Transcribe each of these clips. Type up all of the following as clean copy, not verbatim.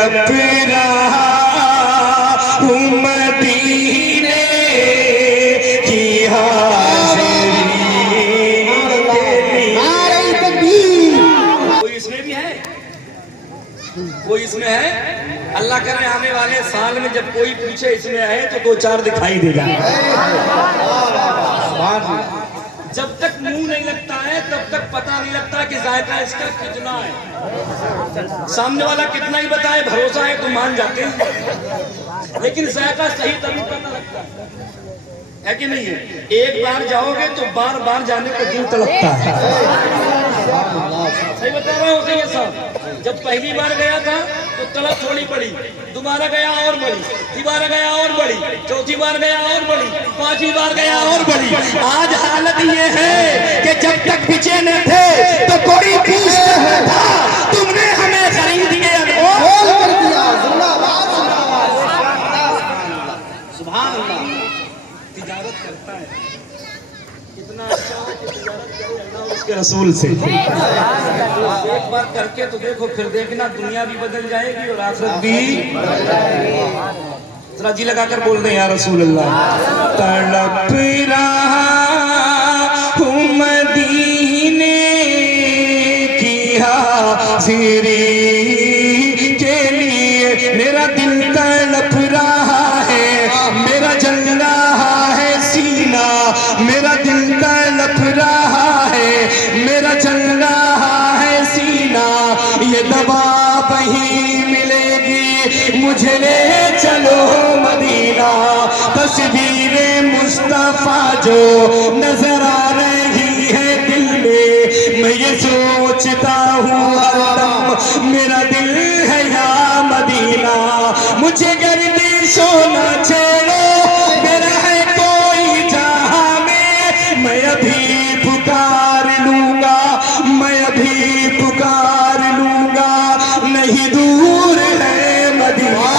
तड़प रहा हूँ मदीने की हाज़िरी के लिए। कोई इसमें भी है, कोई इसमें है। अल्लाह करे आने वाले साल में जब कोई पूछे इसमें है तो दो चार दिखाई देगा। जब तक मुंह नहीं लगता है तब तक पता नहीं लगता कि जायका इसका कितना है। सामने वाला कितना ही बताए, भरोसा है तो मान जाते हैं, लेकिन जायका सही तभी पता लगता है कि नहीं है। एक बार जाओगे तो बार बार जाने को दिल तड़पता है। सही बता रहा हूँ ये सब। जब पहली बार गया था तो तड़प थोड़ी पड़ी, दोबारा गया और बड़ी, तीसरा गया और बड़ी, चौथी बार गया और बड़ी, पांचवी बार गया और बड़ी। आज हालत ये है कि जब तक पीछे न थे तो कोई पूछता था तुमने हमें खरीद के अनमोल कर दिया। सुभान अल्लाह। तिजारत करता है, कितना अच्छा है कि तिजारत करे अल्लाह और उसके रसूल से। एक बार करके तो देखो, फिर देखना दुनिया भी बदल जाएगी और आखिरत भी। जरा जी लगाकर बोल रहे हैं या रसूल अल्लाह। तड़प रहा हूँ मदीने की हाज़िरी के लिए, मेरा दिल तड़प रहा है, मेरा जल रहा है सीना, मेरा दिल तड़प रहा है, मेरा जल रहा है सीना। ये दवा वहीं मिलेगी, मुझे ले चलो मदीना। तस्वीरे मुस्तफा जो नजर आ रही है दिल में, मैं ये सोचता हूँ हरदम मेरा दिल है या मदीना। मुझे गर्दिशों न छेड़ो, मेरा है कोई जहां में, मैं अभी पुकार लूंगा, मैं अभी पुकार लूंगा। नहीं दूर है मदीना,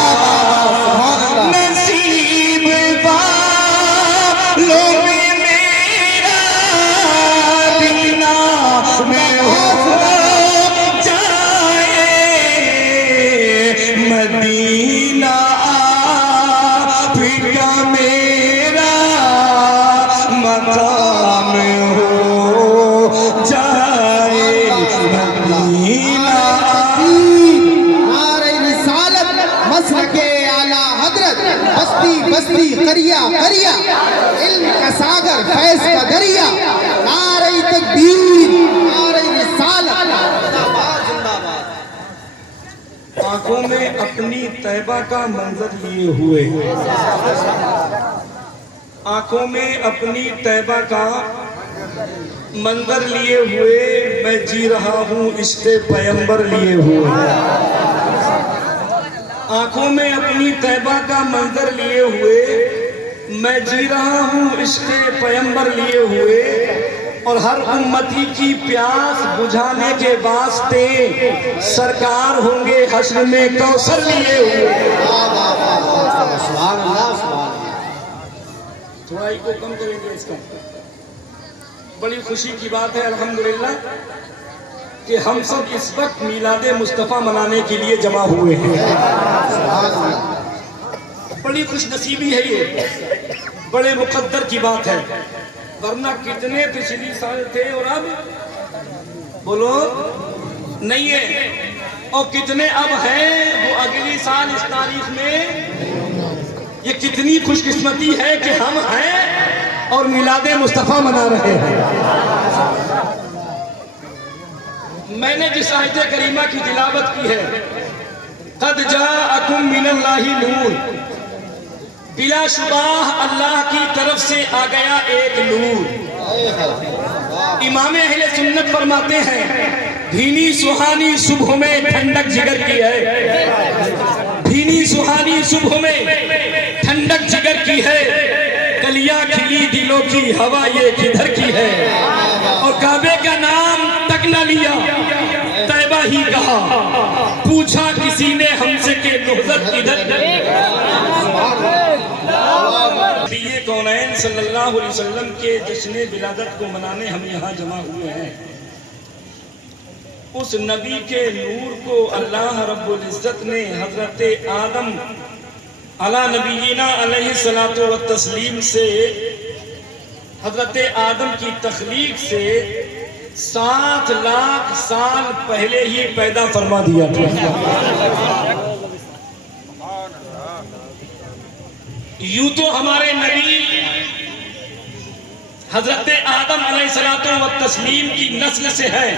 नसीब वालों में मेरा दीना में हो जाए मदीना। आपका मेरा मकाम हो जाए मदीना। मसलके आला हजरत, बस्ती बस्ती करिया करिया, इल्म का सागर फैज का दरिया। नारे तकबीर, नारे रिसालत, जिंदाबाद जिंदाबाद। आंखों में अपनी तैबा का मंजर लिए हुए, आंखों में अपनी तैबा का मंजर लिए हुए, मैं जी रहा हूँ इश्क़े पैगंबर लिए हुए। आंखों में अपनी तैबा का मंजर लिए हुए, मैं जी रहा हूँ इश्क़े पैगंबर लिए हुए। और हर उम्मती की प्यास बुझाने के वास्ते सरकार होंगे हश्र में कौसर लिए हुए। थोड़ा ही को कम करेंगे इसका। बड़ी खुशी की बात है अल्हम्दुलिल्लाह कि हम सब इस वक्त मिलादे मुस्तफ़ा मनाने के लिए जमा हुए हैं। बड़ी खुशनसीबी है ये, बड़े मुकद्दर की बात है। वरना कितने पिछली साल थे और अब बोलो नहीं है, और कितने अब हैं वो अगली साल इस तारीख में। ये कितनी खुशकिस्मती है कि हम हैं और मिलादे मुस्तफ़ा मना रहे हैं। मैंने जिस आयत करीमा की तिलावत की है, कद जाअकुम मिनल्लाहि नूर, बिलाशुबा अल्लाह की तरफ से आ गया एक नूर। इमाम अहले सुन्नत फरमाते हैं, भीनी सुहानी सुबह में ठंडक जिगर की है, भीनी सुहानी सुबह में ठंडक जिगर की है। कलियां खिली दिलों की हवा ये किधर की है। और काबे का नाम तक न लिया, तैबा ही कहा, पूछा किसी ने हमसे कि नुहज़त किधर। नबी कौनैन सल्लल्लाहु अलैहि वसल्लम के जश्न विलादत को मनाने हम यहाँ जमा हुए हैं। उस नबी के नूर को अल्लाह रब्बुल इज्जत ने हजरत आदम अला नबीना अलैहि सलातो व तस्लीम से, हजरत आदम की तख्लीक से 7 लाख साल पहले ही पैदा फरमा दिया था। यूं तो हमारे नबी हजरत आदम अलैहिस्सलातु व तस्लीम की नस्ल से है,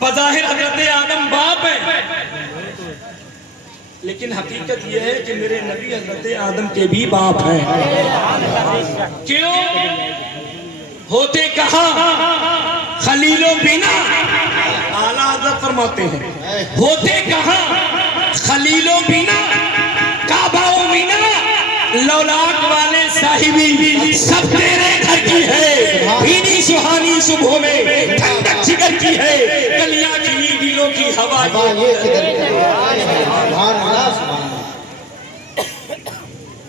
बज़ाहिर हजरत आदम बाप है, लेकिन हकीकत यह है कि मेरे नबी हजरत आदम के भी बाप हैं। क्यों? होते कहा खलीलो बिना, आला हजरत फरमाते हैं, होते कहा खलीलो बिना, काबाओ बिना, लौलाक वाले साहिबी सब तेरे घर की है, भीनी सुहानी सुबह में ठंडक जिगर की है, कलियां खिली दिलों की हवा ये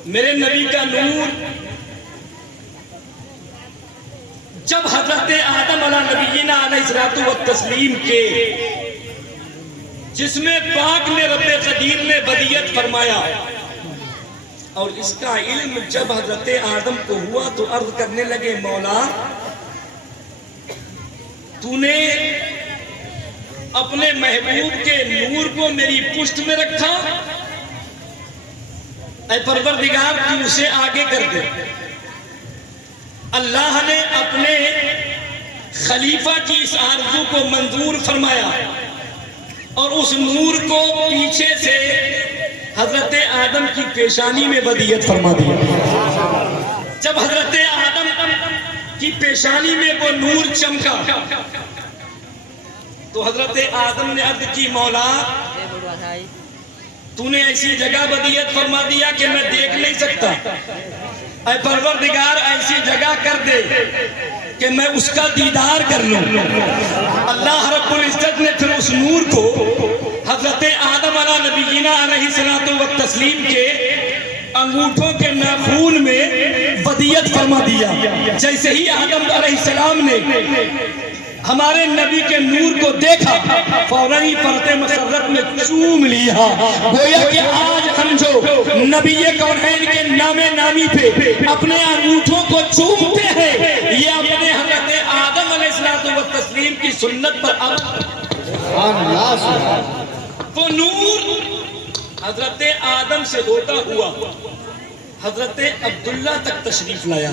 मेरे नबी का नूर जब हजरत आदम अला नबीना अलैहिस्सलातु व तस्लीम के, जिसमें पाक ने रब्बे कदीर ने बदियत फरमाया, और इसका इल्म जब हजरत आदम को हुआ तो अर्ज करने लगे, मौला तूने अपने महबूब के नूर को मेरी पुष्ट में रखा, ऐ परवरदिगार तू उसे आगे कर दे। अल्लाह ने अपने खलीफा की इस आरज़ू को मंजूर फरमाया और उस नूर को पीछे से हजरत आदम की पेशानी में बदियत फरमा दी। जब हजरत आदम की पेशानी में वो नूर चमका तो हजरत आदम ने अर्ज की, मौला तूने ऐसी जगह बदियत फरमा दिया कि मैं देख नहीं सकता, ऐ परवरदिगार ऐसी जगह कर दे कि मैं उसका दीदार कर लूं। अल्लाह रब्बुल इज्जत ने फिर उस नूर को हजरत आदम अला नबीना अलैहिस्सलातु व तस्लीम के अंगूठों के नाखून में बदियत फरमा दिया। जैसे ही आदम अलैहिस्सलाम ने हमारे नबी के नूर को देखा, फौरन ही परते मसर्रत में चूम लिया, गोया कि आज हम जो नबी कौनैन के नामे नामी पे अपने अंगूठों को चूमते हैं, ये अपने हजरत आदम अलैहिस्सलातु व तस्लीम की सुन्नत पर वो नूर हजरत आदम से होता हुआ हजरत अब्दुल्ला तक तशरीफ लाया।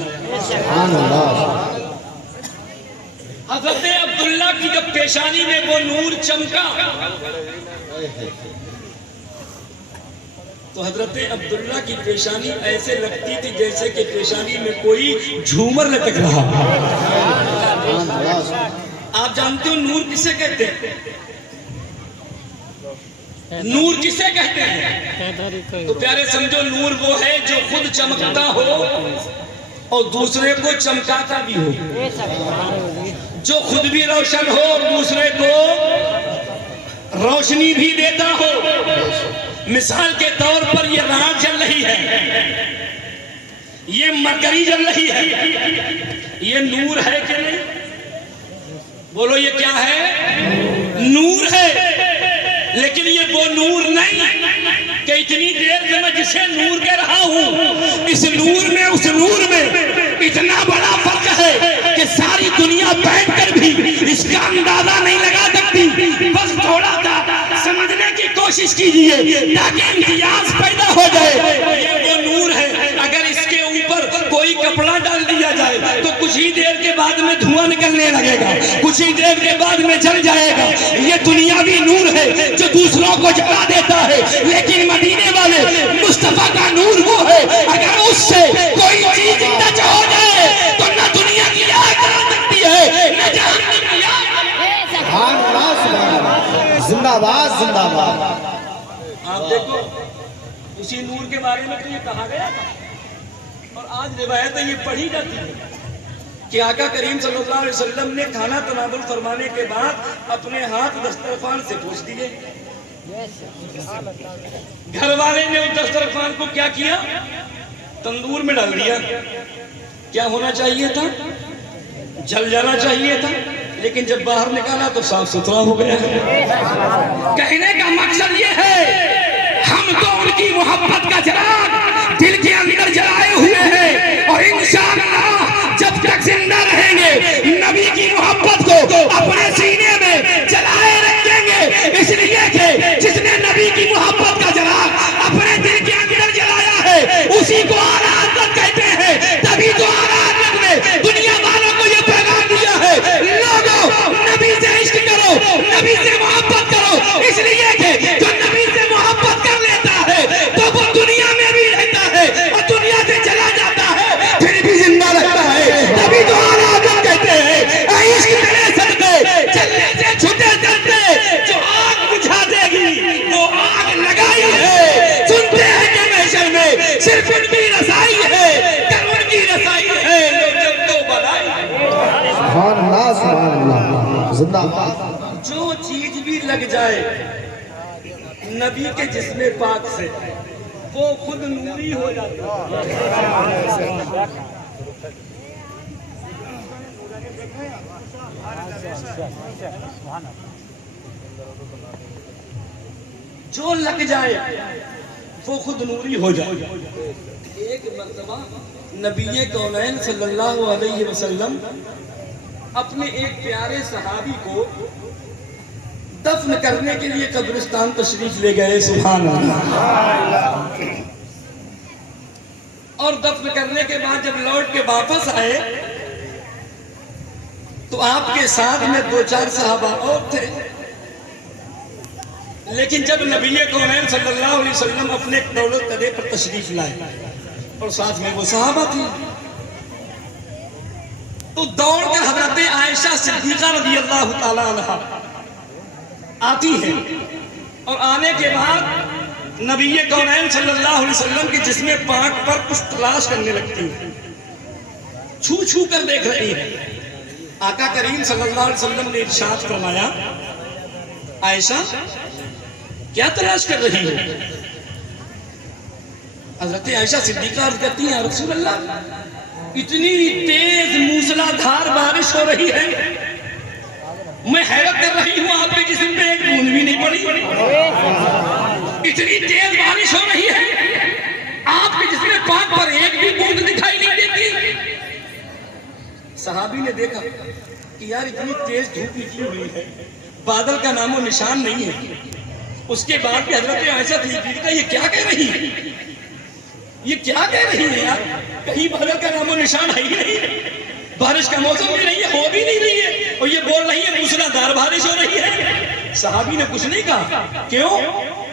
हजरत अब्दुल्ला की जब पेशानी में वो नूर चमका तो हजरत अब्दुल्ला की पेशानी ऐसे लगती थी जैसे कि पेशानी में कोई झूमर लटक रहा। आप जानते हो नूर किसे कहते हैं? नूर किसे कहते हैं? तो प्यारे समझो, नूर वो है जो खुद चमकता हो और दूसरे को चमकाता भी हो, जो खुद भी रोशन हो और दूसरे को रोशनी भी देता हो। मिसाल के तौर पर ये रात जल रही है, ये मरकरी जल रही है, ये नूर है कि नहीं? बोलो ये क्या है? नूर है। लेकिन ये वो नूर नहीं कि इतनी देर से मैं जिसे नूर कह रहा हूं, इस नूर में उस नूर में इतना बड़ा फर्क है कि सारी दुनिया बैठकर भी इसका अंदाजा नहीं लगा सकती। बस थोड़ा सा समझने की कोशिश कीजिए ताकि इम्तियाज पैदा हो जाए। ये वो नूर है, अगर इसके ऊपर कोई कपड़ा डाल दिया जाए तो कुछ ही देर के बाद में धुआं निकलने लगेगा, कुछ ही देर के बाद में जल जाएगा। ये दुनियावी नूर है जो दूसरों को जला देता है, लेकिन मदीने वाले मुस्तफा का नूर वो है, अगर उससे कोई चीज टच हो जाए तो न दुनिया की आग जला सकती है न जहन्नम की आग। जिंदाबाद जिंदाबाद। आप देखो उसी नूर के बारे में तो ये कहा गया था और आज रिवायत ये पढ़ी जाती है कि आका करीम सल्लल्लाहु अलैहि वसल्लम ने खाना तनावुल फरमाने के बाद अपने हाथ दस्तरखान से पोंछ दिए। घर वाले ने उस दस्तरखान को क्या किया? तंदूर में डाल दिया। क्या होना चाहिए था? जल जाना चाहिए था, लेकिन जब बाहर निकाला तो साफ सुथरा हो गया। कहने का मकसद ये है हम तो उनकी मोहब्बत का चिराग दिल के अंदर जलाए हुए हैं और इंशाअल्लाह जब तक जिंदा रहेंगे नबी की मोहब्बत को अपने सीने में जलाए रखेंगे। इसलिए कि जिसने नबी की मोहब्बत का चिराग अपने दिल के अंदर जलाया है उसी को आराधत कहते हैं। तभी तो आराधत में दुनिया वालों को ये पैगाम दिया है, लोगों नबी से इश्क करो, नबी से मोहब्बत करो। इसलिए कि जो नबी से मोहब्बत कर लेता है तो वो दुनिया में भी रहता है और दुनिया से चला जाता है फिर भी जिंदा रहता है। तभी तो आराधत कहते हैं। इश्क तेरे सदके चलने से छूटे चलते जो आग बुझा देगी वो आग लगाई है। सुनते हैं कि महशर में सिर्फ उनकी रसाई है, कल उनकी रसाई है जब तो बनाई। सुभान अल्लाह, सुभान अल्लाह, जिंदाबाद। जो चीज भी लग जाए नबी के जिस्म पाक से वो खुद नूरी हो जाता है। जो लग जाए वो खुद नूरी हो जाए। एक मर्तबा नबी कौनैन सल्लल्लाहु अलैहि वसल्लम अपने एक प्यारे सहाबी को दफन करने के लिए कब्रिस्तान तशरीफ ले गए। सुभान अल्लाह। और दफन करने के बाद जब लौट के वापस आए तो आपके साथ में 2-4 सहाबा और थे। लेकिन जब नबी कौनैन सल्लल्लाहु अलैहि वसल्लम अपने दौलत कदे पर तशरीफ लाए और साथ में वो सहाबा थी तो दौड़कर हजरत आयशा सिद्दीका रज़ी अल्लाह ताला अन्हा आती है और आने के बाद नबी कौनैन सल्लल्लाहु अलैहि वसल्लम के जिस्म पाक पर कुछ तलाश करने लगती है, छू छू कर देख रही है। आका करीम सल्लल्लाहु अलैहि वसल्लम ने इरशाद फरमाया, आयशा क्या तलाश कर रही है? हजरत आयशा सिद्दीका अर्ज़ करती हैं, रसूल अल्लाह इतनी तेज मूसलाधार बारिश हो रही है, मैं हैरत कर रही हूँ आपके जिस्म पे एक बूंद भी नहीं पड़ी। इतनी तेज बारिश हो रही है आपके जिस्म पाक पर एक भी बूंद दिखाई नहीं देती। सहाबी ने देखा कि यार इतनी तेज धूप निकली हुई है, बादल का नामो निशान नहीं है। उसके बाद भी हजरत आयशा सिद्दीका ये क्या कह रही है, ये क्या कह रही है यार, कहीं बादल का नामो निशान है ही नहीं, बारिश का मौसम भी नहीं है, हो भी नहीं रही है और ये बोल रही है मूसलाधार बारिश हो रही है। सहाबी ने कुछ नहीं कहा, क्यों?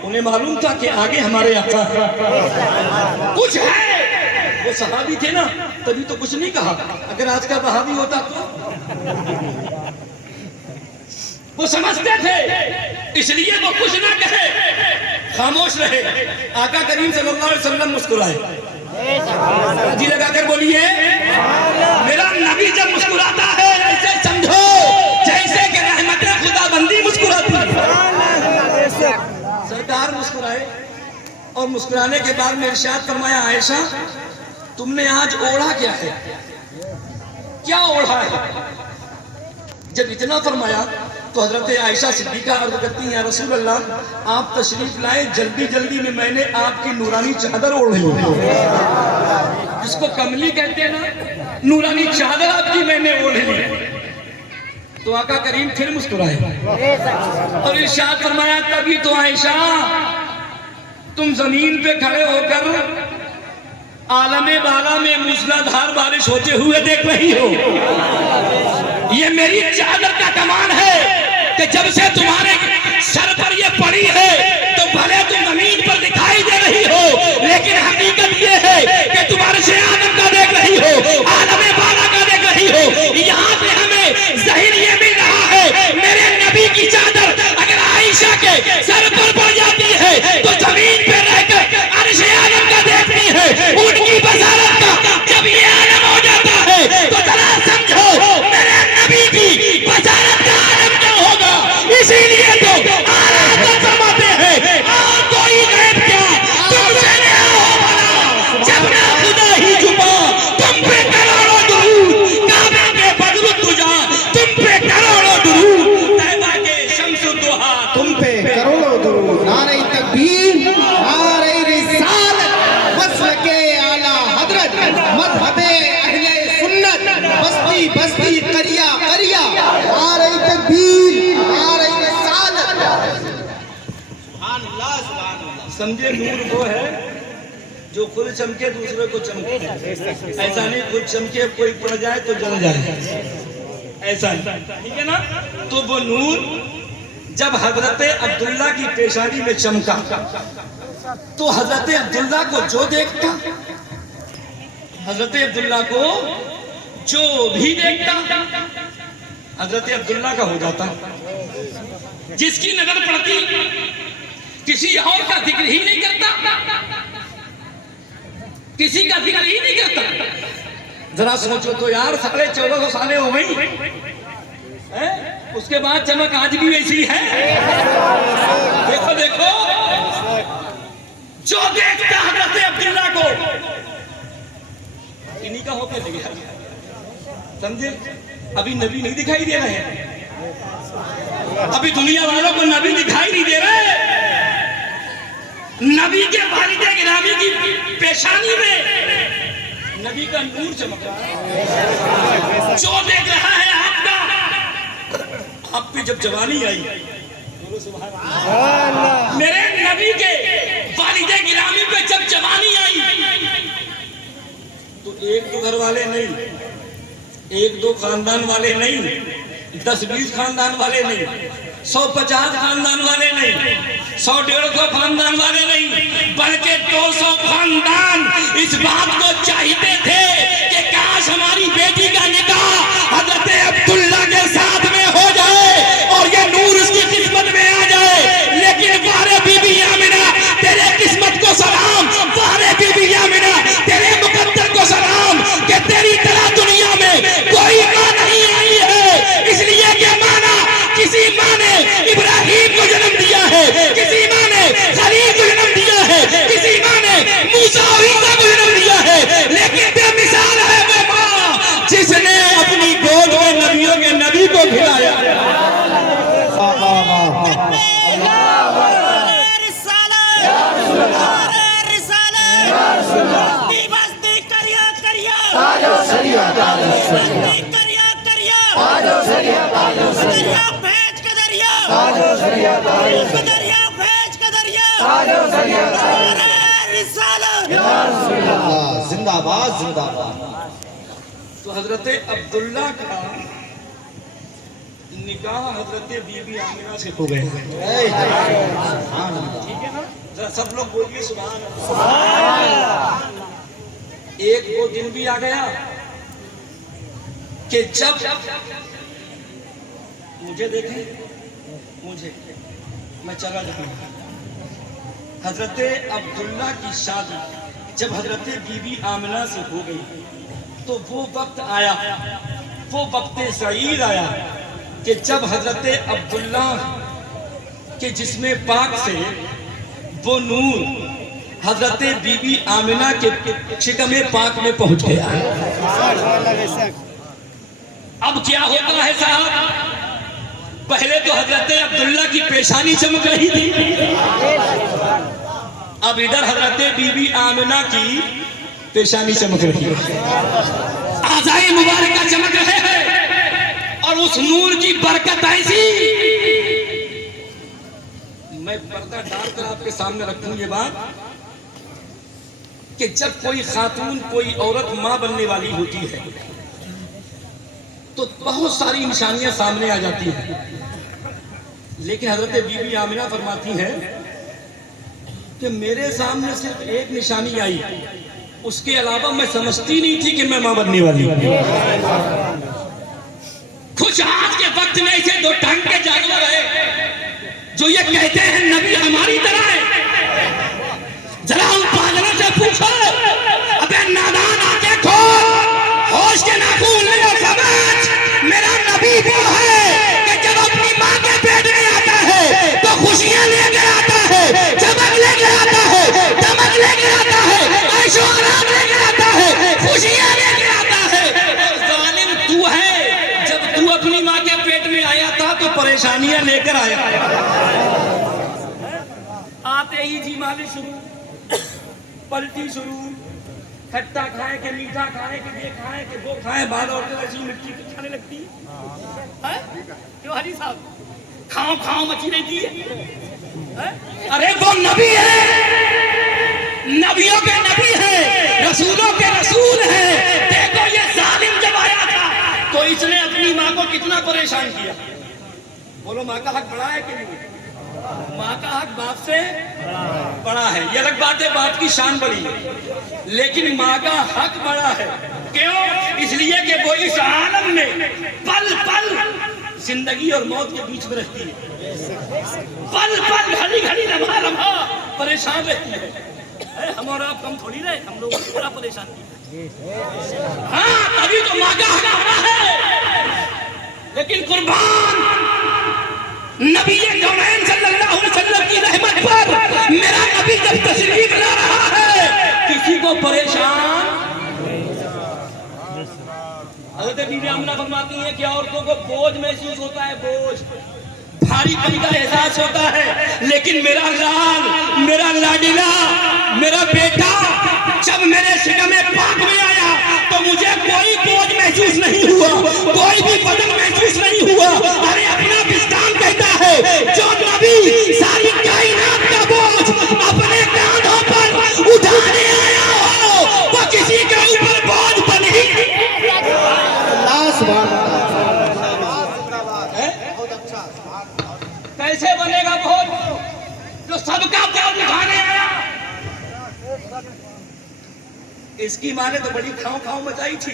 उन्हें मालूम था कि आगे हमारे आका कुछ है। वो सहाबी थे ना, तभी तो कुछ नहीं कहा। अगर आज का वहाबी होता तो वो समझते थे, इसलिए वो कुछ ना कहे, खामोश रहे। आका करीम सल्लल्लाहु अलैहि वसल्लम मुस्कुराए, जी लगाकर बोलिए, मेरा नबी जब मुस्कुराता है ऐसे समझो जैसे कि रहमत खुदाबंदी मुस्कुराती है। सरकार मुस्कुराए और मुस्कुराने के बाद में इरशाद फरमाया, आयशा तुमने आज ओढ़ा क्या है, क्या ओढ़ा है? जब इतना फरमाया तो हजरत आयशा सिद्दीका अर्ज़ करती हैं, या रसूल अल्लाह आप तशरीफ लाए, जल्दी जल्दी में मैंने आपकी नूरानी चादर ओढ़ ली, जिसको कमली कहते हैं ना, नूरानी चादर आपकी मैंने ओढ़ ली। तो आका करीम फिर मुस्कुराए और इरशाद फरमाया, तभी तो आयशा तुम जमीन पे खड़े होकर आलमे बाला में मूसलाधार बारिश होते हुए देख रही हो। ये मेरी चादर का कमाल है कि जब से तुम्हारे सर पर ये पड़ी है तो भले तुम जमीन पर दिखाई दे रही हो, लेकिन हकीकत ये है कि तुम्हारे से आदम का देख रही हो, आलमे बाला का देख रही हो। यहाँ पे हमें ज़हीर ये मिल रहा है, मेरे नबी की चादर अगर आयशा के सर पर पड़ जाती है तो जमीन पे रहकर अर्श आदम का देखती है। उनकी बसारत का जब ये आलम हो जाता है तो जरा समझो मेरे नबी की बसारत का आलम क्या होगा। इसीलिए करोड़ों दुरूद। नारे तकबीर, नारे रिसालत, वस्ल के आला हजरत, मज़हबे अहले सुन्नत, बस्ती बस्ती करिया करिया। नारे तकबीर, नारे रिसालत। सुभान अल्लाह, सुभान अल्लाह। समझे, नूर वो है जो खुद चमके दूसरे को चमके। ऐसा नहीं खुद चमके कोई पड़ जाए तो जल जाए, ऐसा नहीं, ठीक है ना। तो वो नूर जब हजरत अब्दुल्ला की पेशानी में चमका तो हजरत अब्दुल्ला को जो देखता, हजरत अब्दुल्ला को जो भी देखता हजरत अब्दुल्ला का हो जाता। जिसकी नजर पड़ती किसी और का जिक्र ही नहीं करता, किसी का जिक्र ही नहीं करता। जरा सोचो तो यार, 1450 सालें हो गई, उसके बाद चमक आज भी वैसी है। देखो देखो, जो देखता हजरत अब्दुल्ला को इन्हीं का होकर लगे। समझे, अभी नबी नहीं दिखाई दे रहे हैं, अभी दुनिया वालों को नबी दिखाई नहीं दे रहे। नबी के वालिदे गिरामी की पेशानी में नबी का नूर चमक रहा है। जो देख रहा है आपका, आपकी जब जवानी आई, मेरे नबी के वालिदे गिरामी पे जब जवानी आई तो एक दो घर वाले नहीं, एक दो खानदान वाले नहीं, 10-20 खानदान वाले नहीं, 150 खानदान वाले नहीं, 100-150 खानदान वाले नहीं, बल्कि 200 खानदान इस बात को चाहते थे कि काश हमारी बेटी का निकाह हजरत अब्दुल्ला के साथ में हो जाए और ये नूर उसकी किस्मत में आ जाए। लेकिन वारे बीबी आमिना तेरे किस्मत को सलाम, वारे बीबी आमिना तेरे मुकद्दर को सलाम कि तेरी तरह दुनिया में कोई मां नहीं आई है। इसलिए कि माना, किसी मां ने इब्राहिम को जन्म दिया है, किसी मां ने खलील को जन्म दिया है, किसी मां ने मूसा और ईसा को जन्म दिया है, लेकिन बेमिसाल है वो मां जिसने अपनी गोद में नबियों के नबी को खिलाया। जिंदाबाद जिंदाबाद। तो हजरत अब्दुल्ला का निकाह हजरत बीबी आमिना से हो गए। ठीक है ना, जरा सब लोग बोलिए सुभान अल्लाह। एक वो दिन भी आ गया कि जब मुझे देखें, मुझे मैं चला जाऊंगा। हजरत अब्दुल्ला की शादी जब हजरत बीबी आमिना से हो गई तो वो वक्त आया, वो वक्त सईद आया कि जब हजरत अब्दुल्ला के जिस्म पाक से वो नूर हजरत बीबी आमिना के शिकम पाक में पहुंच गया। अब क्या होता है साहब, पहले तो हजरत अब्दुल्ला की पेशानी चमक रही थी, अब इधर हजरत बीबी आमिना की पेशानी चमक रही है, आज़ाए मुबारका चमक रहे हैं। और उस नूर की बरकत ऐसी, मैं पर्दा डालकर आपके सामने रखूं ये बात कि जब कोई खातून, कोई औरत मां बनने वाली होती है तो बहुत सारी निशानियां सामने आ जाती हैं, लेकिन हजरत बीबी आमिना फरमाती है कि मेरे सामने सिर्फ एक निशानी आई, उसके अलावा मैं समझती नहीं थी कि मैं मां बनने वाली हूं। कुछ आज के वक्त में ऐसे दो ढंग के जानवर है जो ये कहते हैं नबी हमारी तरह है। जरा उन पागलों से पूछो, अबे नादान आके खोल, होश के नाखून ले लो, समझ मेरा नबी वो है कि जब अपनी मां के पेट में आता है तो खुशियां लेके आता है, चमक लेके आता है, दमक लेके आता है, ऐशो आराम लेके आता है, खुशियां लेके आता है। जालिम तू है, जब तू अपनी मां के पेट में आया था तो परेशानियां लेकर आया। मालिश शुरू, पलटी शुरू, खट्टा खाए के मीठा खाए के ये खाए के वो खाए, बाद औरतें ऐसी मिट्टी की खाने लगती है? क्यों हाजी साहब, खाओ खाओ मची रहती है? अरे वो नबी है, नबियों के नबी है, रसूलों के रसूल है। देखो ये जालिम जब आया था तो इसने अपनी माँ को कितना परेशान किया। बोलो माँ का हक बड़ा है कि नहीं? माँ का हक बाप से बड़ा है। ये अलग बात है, बाप की शान बड़ी है, लेकिन माँ का हक बड़ा है। क्यों? इसलिए कि वो इस आलम में पल पल जिंदगी और मौत के बीच में रहती है, पल पल घड़ी घड़ी लम्हा लम्हा परेशान रहती है। हम और आप कम थोड़ी रहे, हम लोग पूरा परेशान किए। हाँ, तभी तो माँ का हक बड़ा है। लेकिन कुर्बान नबी कौनैन सल्लल्लाहु अलैहि वसल्लम की रहमत पर मेरा नबी जब तशरीफ ला रहा है, किसी को परेशान। हज़रत बीबी आमिना फरमाती है कि औरतों को बोझ महसूस होता है, बोझ, भारीपन का एहसास होता है, लेकिन मेरा लाल, मेरा लाडला, मेरा बेटा जब मेरे शिकम पाक में आया तो मुझे कोई बोझ महसूस नहीं हुआ, कोई भी वजन महसूस नहीं हुआ। अरे अपना विस्तार कहता है, जो नबी सारी कायनात का बोझ अपने कांधों पर उठाने आया हो, वो किसी के ऊपर बोझ बने। कैसे बनेगा बोझ जो सबका बोझ उठाने आया? इसकी माँ ने तो बड़ी खाओ खाओ मचाई थी।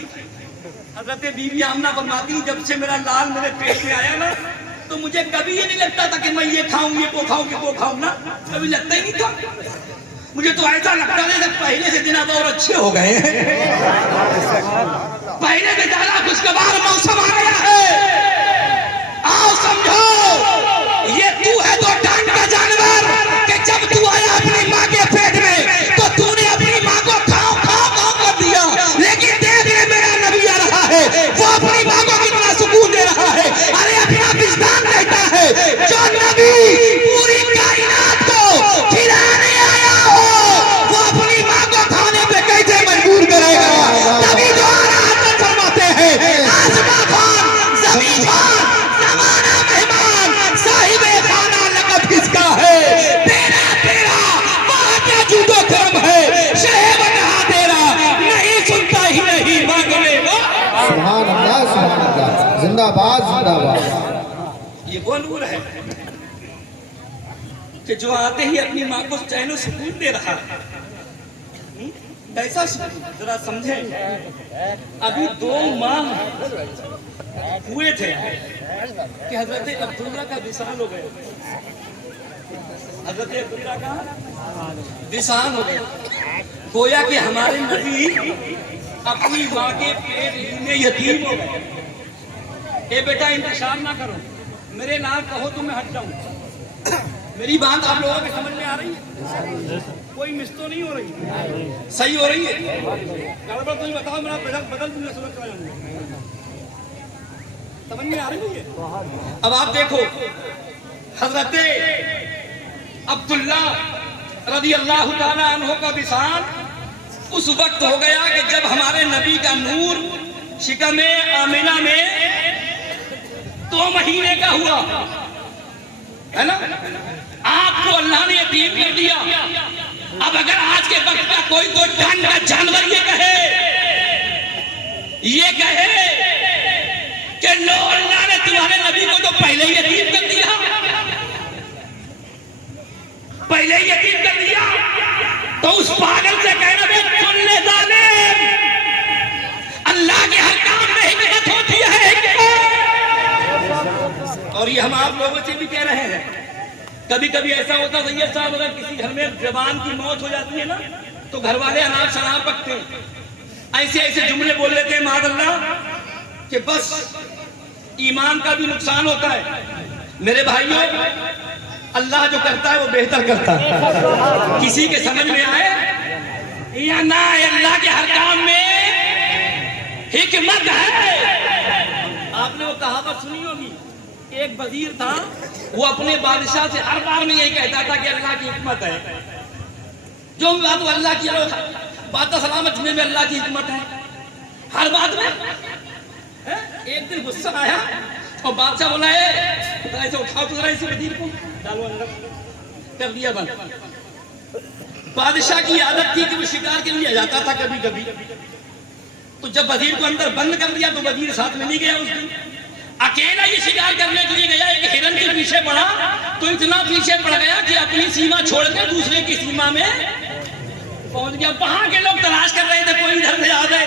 हज़रत बीबी आमिना फरमाती, जब से मेरा लाल मेरे पेट में आया ना, तो मुझे कभी ये नहीं लगता था कि मैं ये खाऊं, ये वो खाऊं, ये वो खाऊं ना, कभी लगता ही नहीं था। मुझे तो ऐसा लगता था कि पहले से दिन अब और अच्छे हो गए हैं, पहले से ज्यादा खुशगवार मौसम आ गया है। आओ समझो, ये तू है तो डांट का जानवर कि जब तू आया अपनी माँ के पेट में तो तूने अपनी माँ को खाओ खाओ खाओ कर दिया, लेकिन देख ले मेरा नबी आ रहा है, वो अपनी माँ को कितना सुकून दे रहा है। अरे अपना विस्तार कहता है, जो नबी पूरी कायनात को खिलाने आया हो, वो अपनी माँ को खाने पे कैसे मजबूर करेगा? तभी तो आराधना फरमाते हैं, आसमां खान, ज़मीन खान, ज़माना मेहमान, साहिबे खाना लक़ब किसका है? तेरा तेरा वहाँ क्या जूदो करम है, शहे बना तेरा नहीं सुनता ही नहीं मांगने वो। सुभान अल्लाह, जिंदाबाद जिंदाबाद। ये वो नूर है कि जो आते ही अपनी माँ को चैन सुकून दे रहा है। कैसा सुकून, जरा समझे। अभी 2 माह हुए थे कि हजरत अब्दुल्ला का विशाल हो गया, हजरत अब्दुल्ला का विशाल हो गया। गोया कि हमारे नबी अपनी माँ के पेट में यतीम हो गए। ए बेटा इंतजार ना करो, मेरे नाम कहो तो मैं हट जाऊं। मेरी बात आप लोगों को समझ में आ रही है? कोई मिस तो नहीं हो रही? सही हो रही है? गड़बड़ तो नहीं बताओ, मेरा बदल दूंगा, सुबह चला जाऊंगा। समझ में आ रही है? अब आप देखो, हजरत अब्दुल्ला रज़ी अल्लाह ताला अन्हु का विशाल उस वक्त हो गया कि जब हमारे नबी का नूर शिकमे आमिना में 2 महीने का हुआ, है ना? आपको अल्लाह ने यतीम कर दिया। अब अगर आज के वक्त का कोई डांट का जानवर ये कहे कि लो अल्लाह ने तुम्हारे नबी को तो पहले ही यतीम कर दिया, पहले ही यतीम कर दिया, तो उस पागल से कहना भी सुनने जालिम, अल्लाह के हर काम में हिकमत होती है। और ये हम आप लोगों से भी कह रहे हैं, कभी कभी ऐसा होता सैयद साहब, अगर किसी घर में जवान की मौत हो जाती है ना, तो घर वाले अनाज शराब पकते हैं, ऐसे ऐसे जुमले बोल लेते हैं मादअल्लाह कि बस ईमान का भी नुकसान होता है। मेरे भाइयों, अल्लाह जो करता है वो बेहतर करता है। किसी के समझ में आए या ना, अल्लाह के हर काम में हिकमत है। आपने वो कहावत सुनी होगी, एक वजीर था, वो अपने बादशाह से हर बार में यही कहता था कि अल्लाह की हिकमत है। जो भी बात वो अल्लाह की बात सलामत में अल्लाह की हिकमत है हर बात में। एक दिन गुस्सा आया और बादशाह बोला ऐसे उठाओ तो जरा इसी वजीर को डालो अंदर, कर दिया बंद। बादशाह की आदत थी कि वो शिकार के लिए जाता था कभी कभी, तो जब वजीर को अंदर बंद कर दिया तो वजीर साथ में नहीं गया उस दिन, अकेला ये शिकार करने के लिए गया। एक हिरन के पीछे पड़ा तो इतना पीछे पड़ गया कि अपनी सीमा छोड़कर दूसरे की सीमा में पहुंच गया। वहां के लोग तलाश कर रहे थे कोई इधर से आ गए,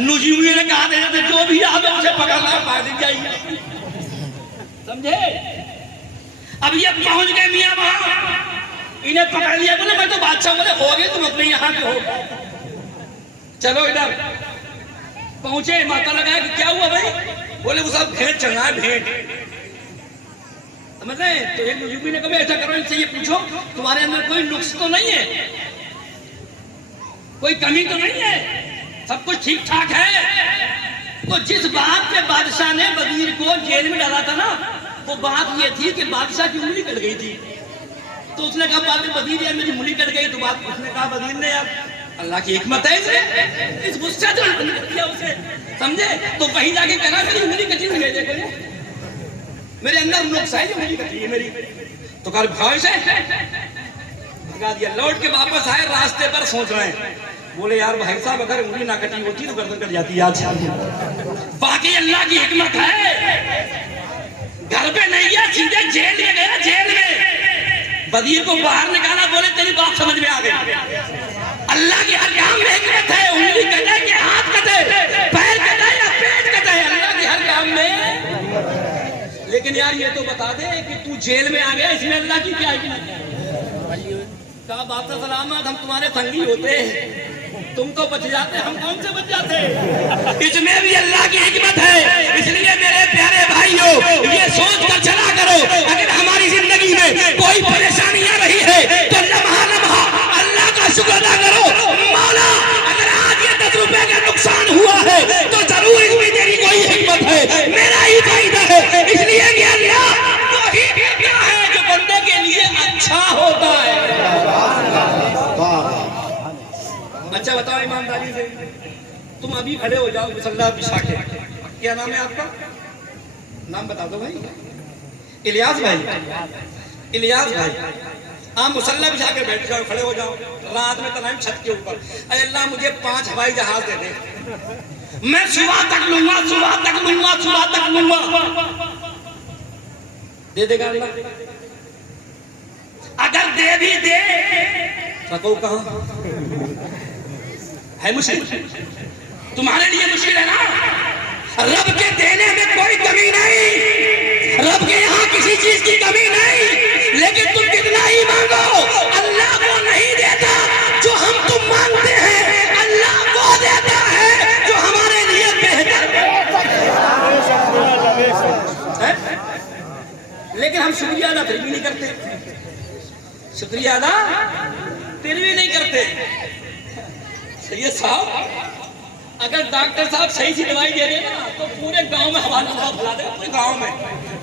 नुजीवी ने कहा थे जो भी आ गए उसे पकड़ना फायदे जाइए, समझे। अब ये पहुंच गए मियां वहां, इन्हें पकड़ लिया। बोले मैं तो बादशाह, बोले हो गए तुम अपने यहाँ के हो, चलो इधर पहुंचे। माता लगाया कि क्या हुआ भाई, बोले वो सब भेंट चढ़ना है, भेंट समझ रहे। तो एक नुजीवी ने कहा ऐसा करो इनसे ये पूछो तुम्हारे अंदर कोई नुक्स तो नहीं है, कोई कमी तो नहीं है, सब कुछ ठीक ठाक है। तो जिस बात पे बादशाह ने वजीर को जेल में डाला था ना, वो बात ये थी कि बादशाह की उंगली कट गई थी। तो उसने कहा बाद में वजीर यार मेरी उंगली कट गई, तो बात उसने कहा वजीर ने यार अल्लाह की हिकमत है इस गुस्से से किया उसे, समझे। तो वही जाके कहना मेरी उंगली कटी हुई है, देखो मेरे अंदर नुक्स है, उंगली कटी है मेरी। तो कल भाव से भगा दिया। लौट के वापस आए, रास्ते पर सोच रहे हैं, बोले यार भाई साहब अगर उंगली ना कटी होती तो गर्दन कट जाती आज। बाकी अल्लाह की हिकमत है, घर पे नहीं गया, सीधे जेल में गया। जेल में वजीर को बाहर निकाला, बोले तेरी बात समझ में आ गई। अल्लाह के हर काम में हिकमत है, उंगली कटे कि हाथ कटे, पैर कटे या पेट कटे, अल्लाह के हर काम में। लेकिन यार ये तो बता दे कि तू जेल में आ गया, इसमें अल्लाह की क्या हिकमत है। कहा बात सलामत, हम तुम्हारे संगी होते, तुम तो बच जाते, हम कौन से बच जाते। इसमें भी अल्लाह की हिकमत है। इसलिए मेरे प्यारे भाइयों ये सोच कर चला करो, अगर हमारी जिंदगी में कोई परेशानियां रही है तो लम्हा लम्हा अल्लाह का शुक्र अदा करो। मौला अगर आज ये 10 रुपए का नुकसान हुआ है तो जरूर इसमें तेरी कोई हिकमत है, मेरा ही फायदा है। इसलिए कि अल्लाह वही करता है जो बंदे के लिए अच्छा होता है। अच्छा बताओ ईमानदारी से, तुम अभी खड़े हो जाओ मुसल्ला बिछा के, क्या नाम है आपका, नाम बता दो भाई। इलियास भाई, इलियास भाई, आप मुसल्ला बिछा के बैठ जाओ, खड़े हो जाओ। रात में तनाव छत के ऊपर, अरे अल्लाह मुझे 5 हवाई जहाज दे दे, मैं सुबह तक लूंगा, सुबह तक लूंगा, सुबह तक लूंगा। दे देगा अल्लाह? अगर दे भी दे तो कहां है मुश्किल, तुम्हारे लिए मुश्किल है ना। रब के देने में कोई कमी नहीं, रब के यहाँ किसी चीज की कमी नहीं, लेकिन तुम कितना ही मांगो अल्लाह वो नहीं देता जो हम तुम मांगते हैं, अल्लाह वो देता है जो हमारे लिए बेहतर है। लेकिन हम शुक्रिया अदा फिर भी नहीं करते, शुक्रिया अदा फिर भी नहीं करते। ये साहब अगर डॉक्टर साहब सही सी दवाई दे रहे ना तो पूरे गांव में हवा फैला दे, पूरे गांव में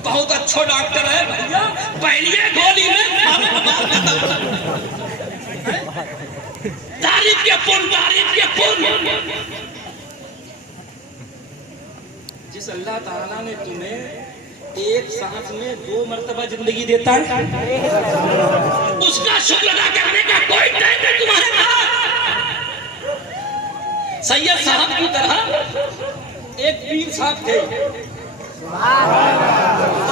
बहुत अच्छा डॉक्टर है भैया, पहली गोली में तारीफ के पुन, तारीफ के पुन। जिस अल्लाह ताला ने तुम्हें एक सांस में 2 मरतबा जिंदगी देता है, उसका शुक्र अदा करने का कोई टाइम नहीं तुम्हारे पास। सैयद साहब की तरह एक पीर साहब थे।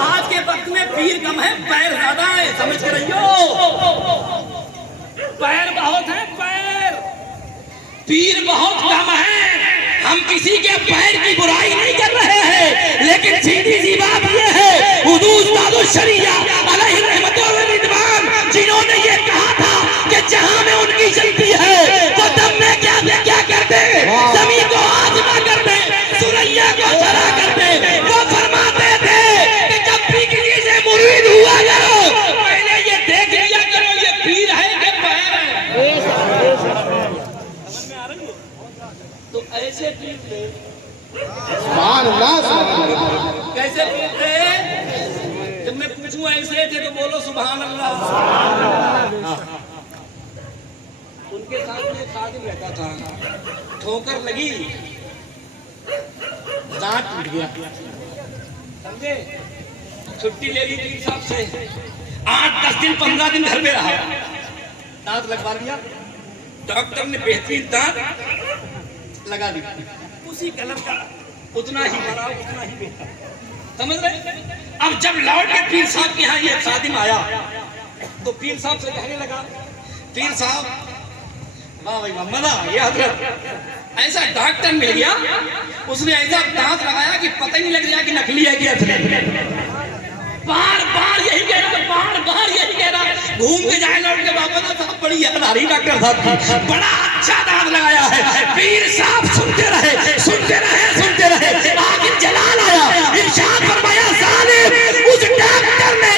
आज के वक्त में पीर कम है, पैर ज्यादा है, समझ के रहियो। पैर बहुत है, पैर, पीर बहुत कम है। हम किसी के पैर की बुराई नहीं कर रहे हैं, लेकिन सीधी सी बात यह है हुजूर उस्ताद शरिया अलैहि रहमतुल्लाह व रिदवान जिन्होंने ये कहा था कि जहां में उनकी चलती है तो दम में क्या करते, जमीन को आसमां कर दे, सुरैया को सरा कर दे। वो फरमाते थे कि जब भी किसी से मुरीद हुआ करो पहले ये देख लिया करो ये पीर है कि पैर है। समझ में आ रही है? तो ऐसे पीर थे, कैसे पीर थे? जब मैं पूछूं ऐसे थे तो बोलो सुभान अल्लाह। था, ठोकर लगी, दांत टूट गया, समझे? छुट्टी ले ली पीर साहब से, 8-10 दिन 15 दिन घर में रहा, दांत लगवा लिया, डॉक्टर ने बेहतरीन दांत लगा दी, उसी कलर का, उतना ही बड़ा, उतना ही बेहतर, समझ रहे? अब जब लौट के पीर साहब के यहाँ ये खादिम आया तो पीर साहब से कहने लगा, पीर साहब वाह भाई वाह, मजा ये हजरत, ऐसा डॉक्टर मिल गया, उसने ऐसा दांत लगाया कि पता ही नहीं लग रहा कि नकली है कि असली। बार बार यही कह रहा, बार बार यही कह रहा, घूम के जाए लौट के वापस, साहब बड़ी यादगारी डॉक्टर साहब की, बड़ा अच्छा दांत लगाया है। पीर साहब सुनते रहे, सुनते रहे, सुनते रहे, आखिर जलाल आया, इरशाद फरमाया, जालिम, उस डॉक्टर ने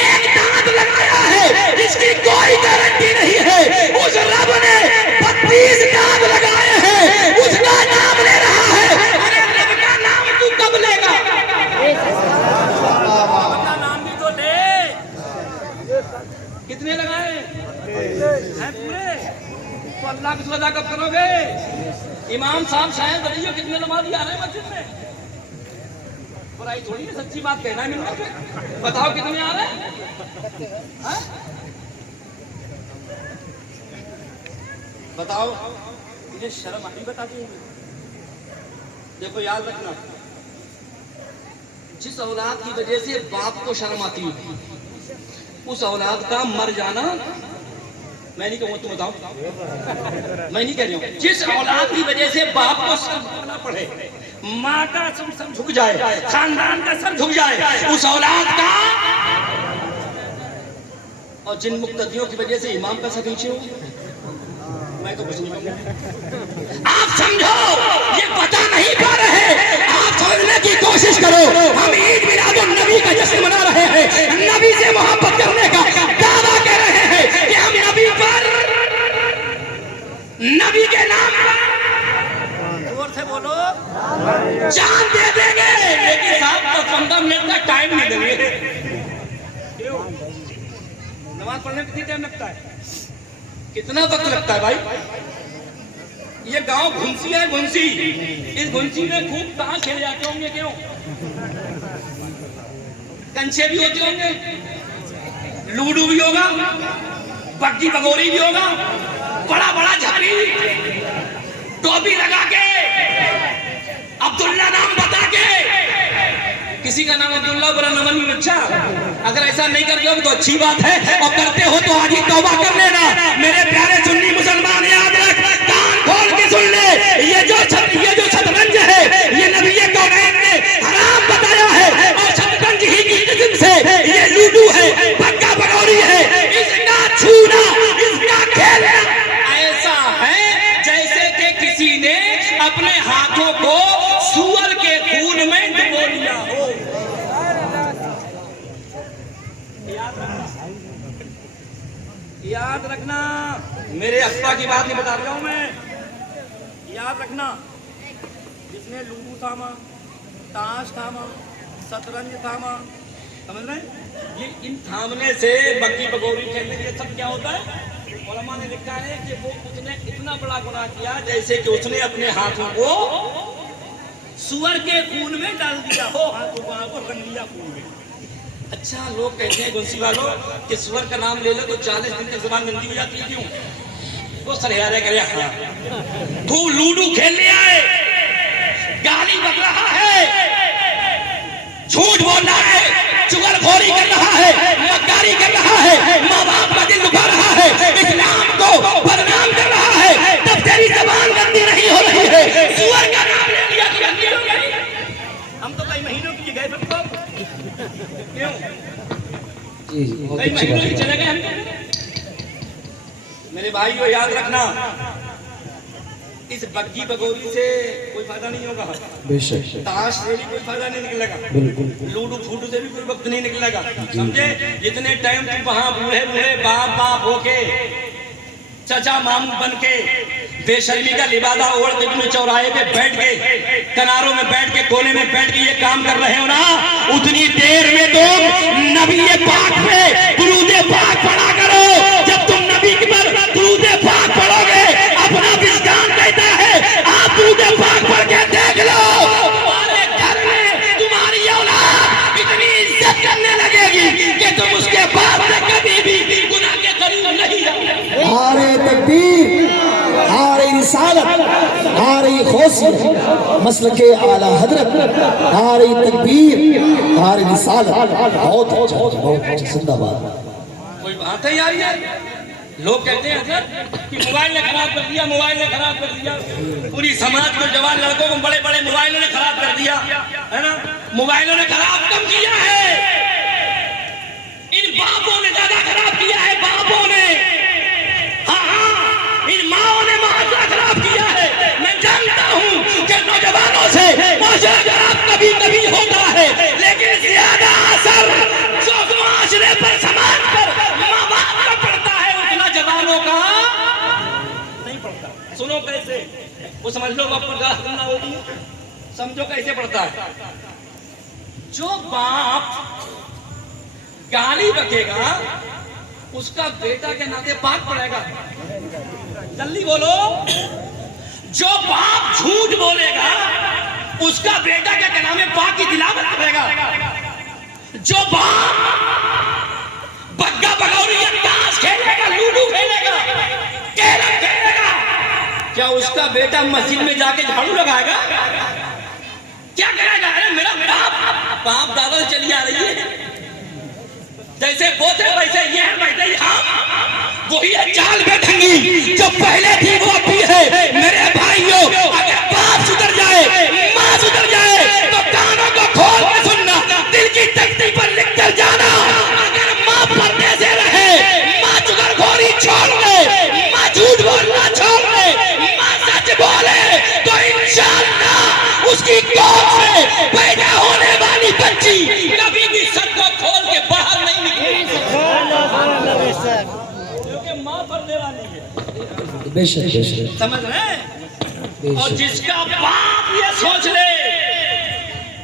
एक दांत लगाया है, इसकी कोई गारंटी नहीं है, उस रब ने 32 दांत लगाए हैं, उसका नाम ले रहा है। अरे रब का नाम तू कब लेगा? कितने लगाए हैं पूरे? तो अल्लाह की सजा कब करोगे? इमाम साहब शायद बताइए कितने नमाज़ी आ रहे हैं मस्जिद में? बुराई थोड़ी है, सच्ची बात कहना है मिलकर के। बताओ कितने आ रहे हैं? बताओ, मुझे शर्म आती बताती हूँ। देखो याद रखना, जिस औलाद की वजह से बाप को शर्म आती है, उस औलाद का मर जाना, मैं नहीं कहूँ, तुम बताओ, मैं नहीं कह रही हूँ, जिस औलाद की वजह से बाप को सर झुकना पड़े, माँ का सर झुक जाए, खानदान का सर झुक जाए, उस औलाद का, और जिन मुक्तदियों की वजह से इमाम का सर नीचे हो, मैं तो कुछ नहीं कहूँगा। आप समझो, ये पता नहीं पा रहे, आप समझने की कोशिश करो। हम ईद मिलादुन नबी का जश्न मना रहे हैं, नबी से मोहब्बत करने का दावा कर रहे हैं कि हम नबी पर, नबी के नाम पर, जोर से बोलो, जान दे देंगे, लेकिन साहब तो 15 मिनट का टाइम नहीं देंगे। नमाज पढ़ने में कितनी टाइम लगता है? कितना वक्त लगता है भाई? ये गांव घुंसी है, घुंसी, इस घुंसी में खूब ताश खेले जाते होंगे, क्यों? कंचे भी होते होंगे, लूडो भी होगा, बग्गी बगोरी भी होगा, बड़ा बड़ा झाड़ी, टोपी लगा के, अब्दुल्ला नाम बता के, किसी का नाम अब्दुल्ला बुरा नमन में अच्छा, अगर ऐसा नहीं करते हो तो अच्छी बात है, और करते हो तो आज ही तौबा कर लेना। मेरे प्यारे सुन्नी मुसलमान याद रख, कान खोल के सुन ले, ये जो शतरंज है, ये नबी कौनैन ने हराम बताया है, और शतरंज ही की किस्म से ये लूडो है, पक्का बगौरी है, इसका छूना, इसका खेलना ऐसा है जैसे कि किसी ने अपने हाथों को सूअर के खून में डुबो दिया हो। याद रखना, मेरे अब्बा की बात नहीं बता रहा हूं मैं, याद रखना, जिसने लूडो थामा, ताश थामा, शतरंज थामा, समझ रहे? ये इन थामने से, बग्गी बगोरी खेलने के लिए सब क्या होता है? उलमा ने लिखा है कि वो उसने इतना बड़ा गुनाह किया जैसे कि उसने अपने हाथों को सुअर के खून में डाल दिया हो, हाथों को रंग लिया खून में। अच्छा, लोग कहते हैं गुंसी वालों कि सुअर का नाम ले लो तो 40 दिन तक जुबान गंदी हो जाती है, क्यों? वो सरयारे करे, तू लूडो खेलने आए, गाली बक रहा है, झूठ बोल रहा है, चुगलखोरी कर रहा है, मक्कारी कर रहा है, माँ बाप का दिल दुखा रहा है, इस्लाम को बदनाम कर रहा है, तब तेरी जुबान गंदी नहीं हो रही है। सुअर का नाम ले लिया कि गंदी हो गई? हम तो कई महीनों के लिए गए फिर तो, क्यों? कई महीनों के चले गए हम। मेरे भाई को याद रखना, इस बग्गी बगोरी से कोई फायदा नहीं होगा, ताश से भी कोई फायदा नहीं निकलेगा, लूडो फूडो से भी कोई वक्त नहीं निकलेगा, समझे? जितने टाइम तुम वहां बूढ़े बूढ़े बाप बाप होके, चचा मामू बन के, बेशर्मी का लिबादा ओढ़ के तुम चौराहे पे बैठ के, किनारों में बैठ के, कोने में बैठ के ये काम कर रहे हो ना, उतनी देर में तुम नबी पाक पे दुरूद पाक पढ़ा करो। जब तुम नबी पर दुरूद पाक पढ़ोगे, अपना विजदान रिसालत, नारे गौसियत, मसलके आला हजरत, नारे तकबीर, नारे रिसालत। बहुत अच्छा, जिंदाबाद। कोई बात है यार, ये लोग कहते हैं हजरत कि मोबाइल ने खराब कर दिया, मोबाइल ने खराब कर दिया, पूरी समाज को, जवान लड़कों को बड़े बड़े मोबाइलों ने खराब कर दिया, है ना। मोबाइलों ने खराब कम किया है, इन बापों ने ज्यादा खराब किया है, बापों ने। हाँ हाँ, इन माओं ने माशरा खराब किया है। मैं जानता हूँ कि नौजवानों से माशरा खराब कभी कभी होता है, लेकिन ज्यादा असर जो माशरे पर, समाज पर, माँ बाप पर पड़ता है, उतना जवानों का नहीं पड़ता। सुनो कैसे, वो समझ लो अब ना होगी, समझो कैसे पड़ता है। जो बाप गाली बकेगा उसका बेटा के नाते पाक पड़ेगा। जल्दी बोलो। जो बाप झूठ बोलेगा उसका बेटा के नाम में पाक की तिलावत करेगा। जो बाप बग्गा बगौरी या ताश खेलेगा, लूडो खेलेगा, कैरम खेलेगा, क्या उसका बेटा मस्जिद में जाके झाड़ू लगाएगा? क्या करेगा? अरे मेरा बाप दादा चली आ रही है, जैसे बोते वैसे ये है, वैसे ही हम वही चाल बैठेंगी जो पहले थी वो भी है। मेरे भाइयों, अगर बाप सुधर जाए, माँ सुधर जाए, तो कानों को खोल के सुनना, दिल की तख्ती पर लिख कर जाना। अगर माँ पर्दे से रहे, माँ चुगलखोरी छोड़ दे, माँ झूठ बोलना छोड़ दे, माँ सच बोले, तो इंशाअल्लाह उसकी कोख से पैदा होने वाली बच्ची कभी भी सच को खोल के बाहर नहीं निकलेगी, क्योंकि माँ पर्दे वाली है। बेशक बेशक, समझ रहे हैं? और जिसका बाप ये सोच ले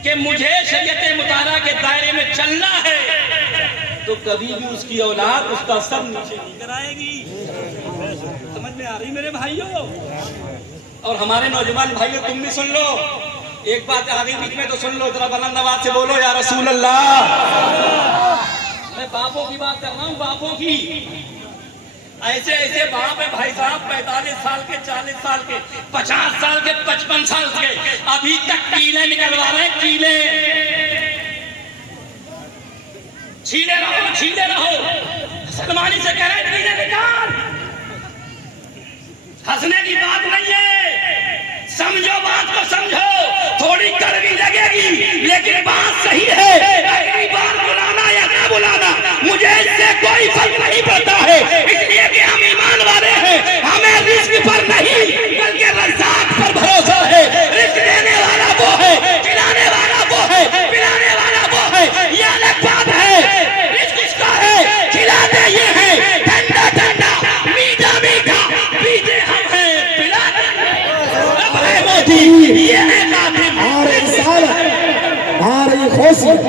कि मुझे शरीयत मुतारा के दायरे में चलना है, तो कभी भी उसकी औलाद उसका सर नीचे नहीं कराएगी। समझ में आ रही मेरे भाइयों? और हमारे नौजवान भाइयों, तुम भी सुन लो, एक बात आ गई बीच में तो सुन लो, जरा बुलंद आवाज से बोलो या रसूल अल्लाह। मैं बापों की बात कर रहा हूँ, बापों की। ऐसे ऐसे बाप है भाई साहब, 45 साल के, 40 साल के, 50 साल के, 55 साल के, अभी तक कीले निकलवा रहे हैं, कीले। छीले रहो, छीले रहो, सलमानी से कह रहे हैं कीले निकाल। हंसने की बात नहीं है, समझो बात को, समझो। थोड़ी कड़वी लगेगी लेकिन बात सही है। अगली बार बुलाना या ना बुलाना मुझे इससे कोई फर्क नहीं पड़ता है, इसलिए कि हम ईमान वाले हैं। हमें रिस्क पर नहीं बल्कि रज़ाक पर भरोसा है। रिस्क देने वाला वो है, खिलाने वाला वो है, पिलाने वाला वो है, ये अलग बात है। रिस्क इसका है, खिलाते ये है, ठंडा ठंडा, मीठा मीठा, पीते हम हैं, पिलाते अब है मोदी, ये है कातिल। नारे रिसालत, नारे गौसियत,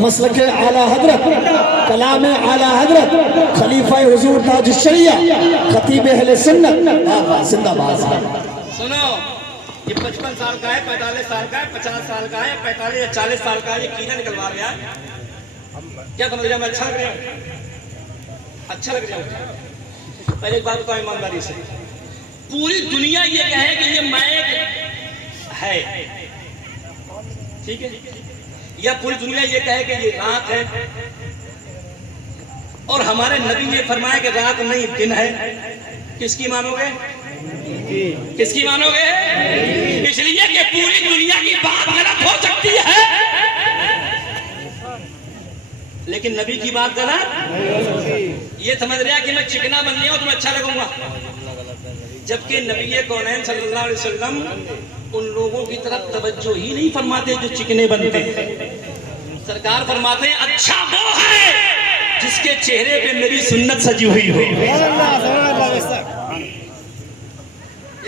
मसलके आला हजरत, कलाम आला हजरत, खलीफा हुजूर ताज शरिया, खतीब अहले सुन्नत, जिंदाबाद। सुनो, ये 55 साल का है, 45 साल का है, 50 साल का है, 45 या 40 साल का है, ये कीड़ा निकलवा गया है। क्या समझ रहे? मैं अच्छा लग रहा हूँ? अच्छा लग रहा हूँ? पहले एक बात बताओ ईमानदारी से, पूरी दुनिया ये कहे कि ये मैग है, ठीक है, या पूरी दुनिया ये कहे कि ये रात है, और हमारे नबी ने फरमाया कि रात नहीं दिन है, किसकी मानोगे? किसकी मानोगे? इसलिए कि पूरी दुनिया की बात गलत हो सकती है, लेकिन नबी की बात गलत। ये समझ रहा कि मैं चिकना बन गया हूं तो मैं अच्छा लगूंगा, जबकि नबी कौनैन सल्लल्लाहु अलैहि वसल्लम उन लोगों की तरफ तवज्जो ही नहीं फरमाते जो चिकने बनते हैं। सरकार फरमाते हैं अच्छा वो है जिसके चेहरे पे मेरी सुन्नत सजी हुई हो।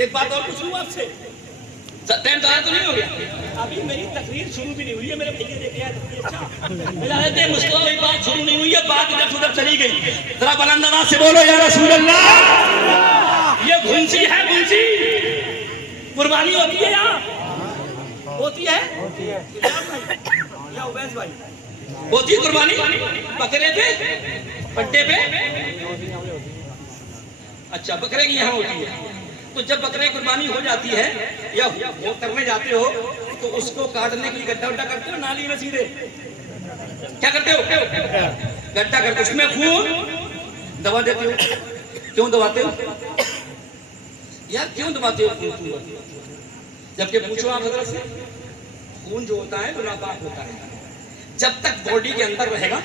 एक बात और पूछूं आपसे, टाइम ज़्यादा तो नहीं हो गया? अभी मेरी तकरीर शुरू भी नहीं हुई है, मेरे भैया देखे हैं। अच्छा मिलाते मुझको एक बात शुरू नहीं हुई है, बात इधर उधर चली गई। जरा बुलंद आवाज से बोलो या रसूल अल्लाह। ये घुंसी है, घुंसी। कुर्बानी होती है यहाँ, होती है या उवैस भाई होती है कुर्बानी? बकरे पे, पट्टे पे? अच्छा बकरे की यहाँ होती है। तो जब बकरे कुर्बानी हो जाती है या वो करने जाते हो तो उसको काटने के लिए गड्ढा उड्ढा करते हो नाली में सीधे, क्या करते हो? गड्ढा करके उसमें खून दबा देते हो। क्यों दबाते हो यार, क्यों दबाते हो खून? जबकि पूछो आप हजरत से, खून जो होता है वो नापाक होता है। जब तक बॉडी के अंदर रहेगा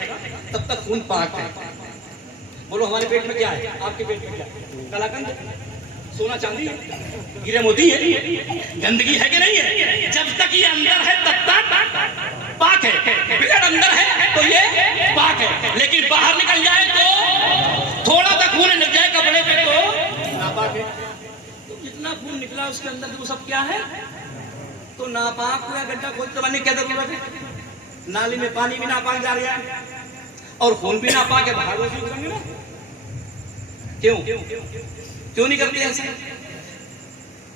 तब तक खून पाक है। बोलो हमारे पेट में क्या है, आपके पेट में क्या है? कलाकंद, सोना चांदी है, हीरे मोती है, गंदगी है कि नहीं है? जब तक ये अंदर है तब तक पाक है। ब्लड अंदर है तो ये पाक है, लेकिन बाहर निकल जाए तो थोड़ा सा खून लग जाए कपड़े पे तो नापाक है। तो जितना खून निकला उसके अंदर वो सब क्या है? तो नापाक हुआ। गड्ढा खोद दबाने की क्या जरूरत है? नाली में पानी भी नापाक जा रहा है और खून भी नापाक है, बाहर वैसे करेंगे ना? क्यों क्यों नहीं करते ऐसे?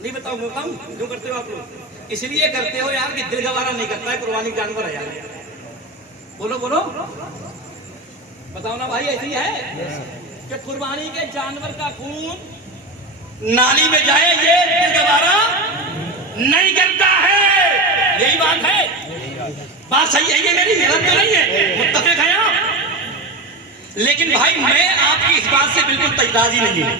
नहीं बताओ, बताऊं क्यों करते हो आप लोग? इसलिए करते हो यार कि दिल गवारा नहीं करता है, कुर्बानी जानवर है यार। बोलो बोलो, बताओ ना भाई, ऐसी है कि कुर्बानी के जानवर का खून नाली में जाए ये दिल गवारा नहीं करता है। यही बात है, बात सही है ये मेरी, गलत तो नहीं है, मुत्तफिक है आप। लेकिन भाई मैं आपकी इस बात से बिल्कुल राजी नहीं हूं,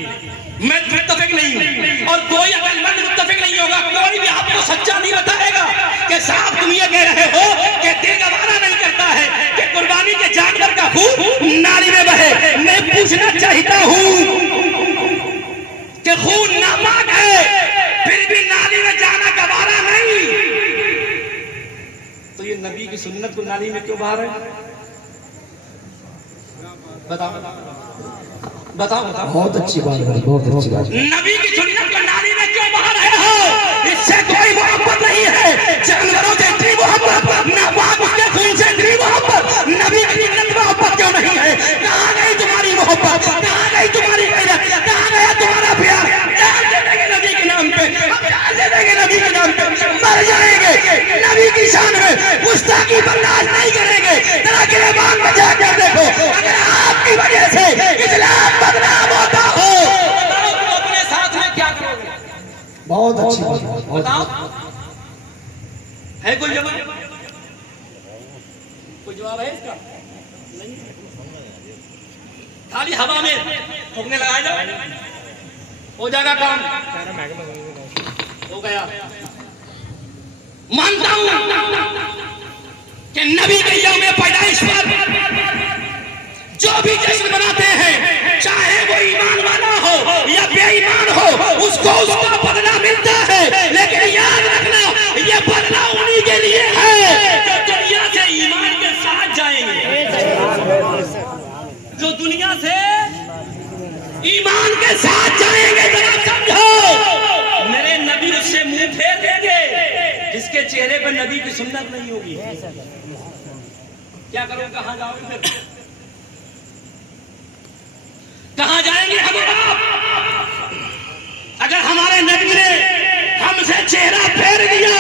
मैं मुत्तफिक नहीं हूं और कोई अकलमंद मुत्तफिक नहीं होगा। कोई भी आपको सच्चा नहीं बताएगा कि साहब तुम ये कह रहे हो कि दिल गवारा नहीं करता है कि कुर्बानी के जानवर का खून नाली में बहे। मैं पूछना चाहता हूं कि खून नापाक है फिर भी नाली में जाना गवारा नहीं, तो ये नबी की सुन्नत को नाली में क्यों बहा रहे हैं? बताओ बताओ बताओ। बहुत अच्छी बात है, बहुत अच्छी बात। नबी की सुन्नत को नाली में क्यों बहा रहे हो? इससे कोई मोहब्बत नहीं है। जानवरों से इतनी मोहब्बत, नापाक उसके खून से इतनी मोहब्बत, नबी की सुन्नत मोहब्बत क्यों नहीं है? कहाँ गई तुम्हारी मोहब्बत? कहाँ गई तुम्हारी गैरत? कहाँ गया तुम्हारा प्यार? जान दे देंगे नबी के नाम पे, हम जान दे देंगे नबी के नाम पे, मर जाएंगे नबी की शान में, गुस्ताखी बर्दाश्त नहीं करेंगे। जरा गिरबान में जाकर देखो, अगर आपकी वजह से इस्लाम बदनाम होता हो, बताओ तुम अपने साथ में क्या करोगे? बहुत अच्छी बात है। बताओ, है कोई जवाब? कोई जवाब है इसका? नहीं। खाली हवा में फूकने लगाया जाओ, हो जाएगा काम, हो गया। मानता हूं कि नबी के यौम पैदाइश पर जो भी जश्न मनाते हैं, चाहे वो ईमान वाला हो या बेईमान हो, उसको उसका बदला मिलता है। लेकिन याद रखना, ये बदला उन्हीं के लिए है जो दुनिया से ईमान के साथ जाएंगे, जो दुनिया से ईमान के साथ जाएंगे। जरा समझो, मेरे नबी उससे मुंह फेर देंगे जिसके चेहरे पर नबी की सुन्नत नहीं होगी। क्या करो, कहां जाओगे फिर? कहां जाएंगे हम आप? अगर हमारे नबी ने हमसे चेहरा फेर दिया,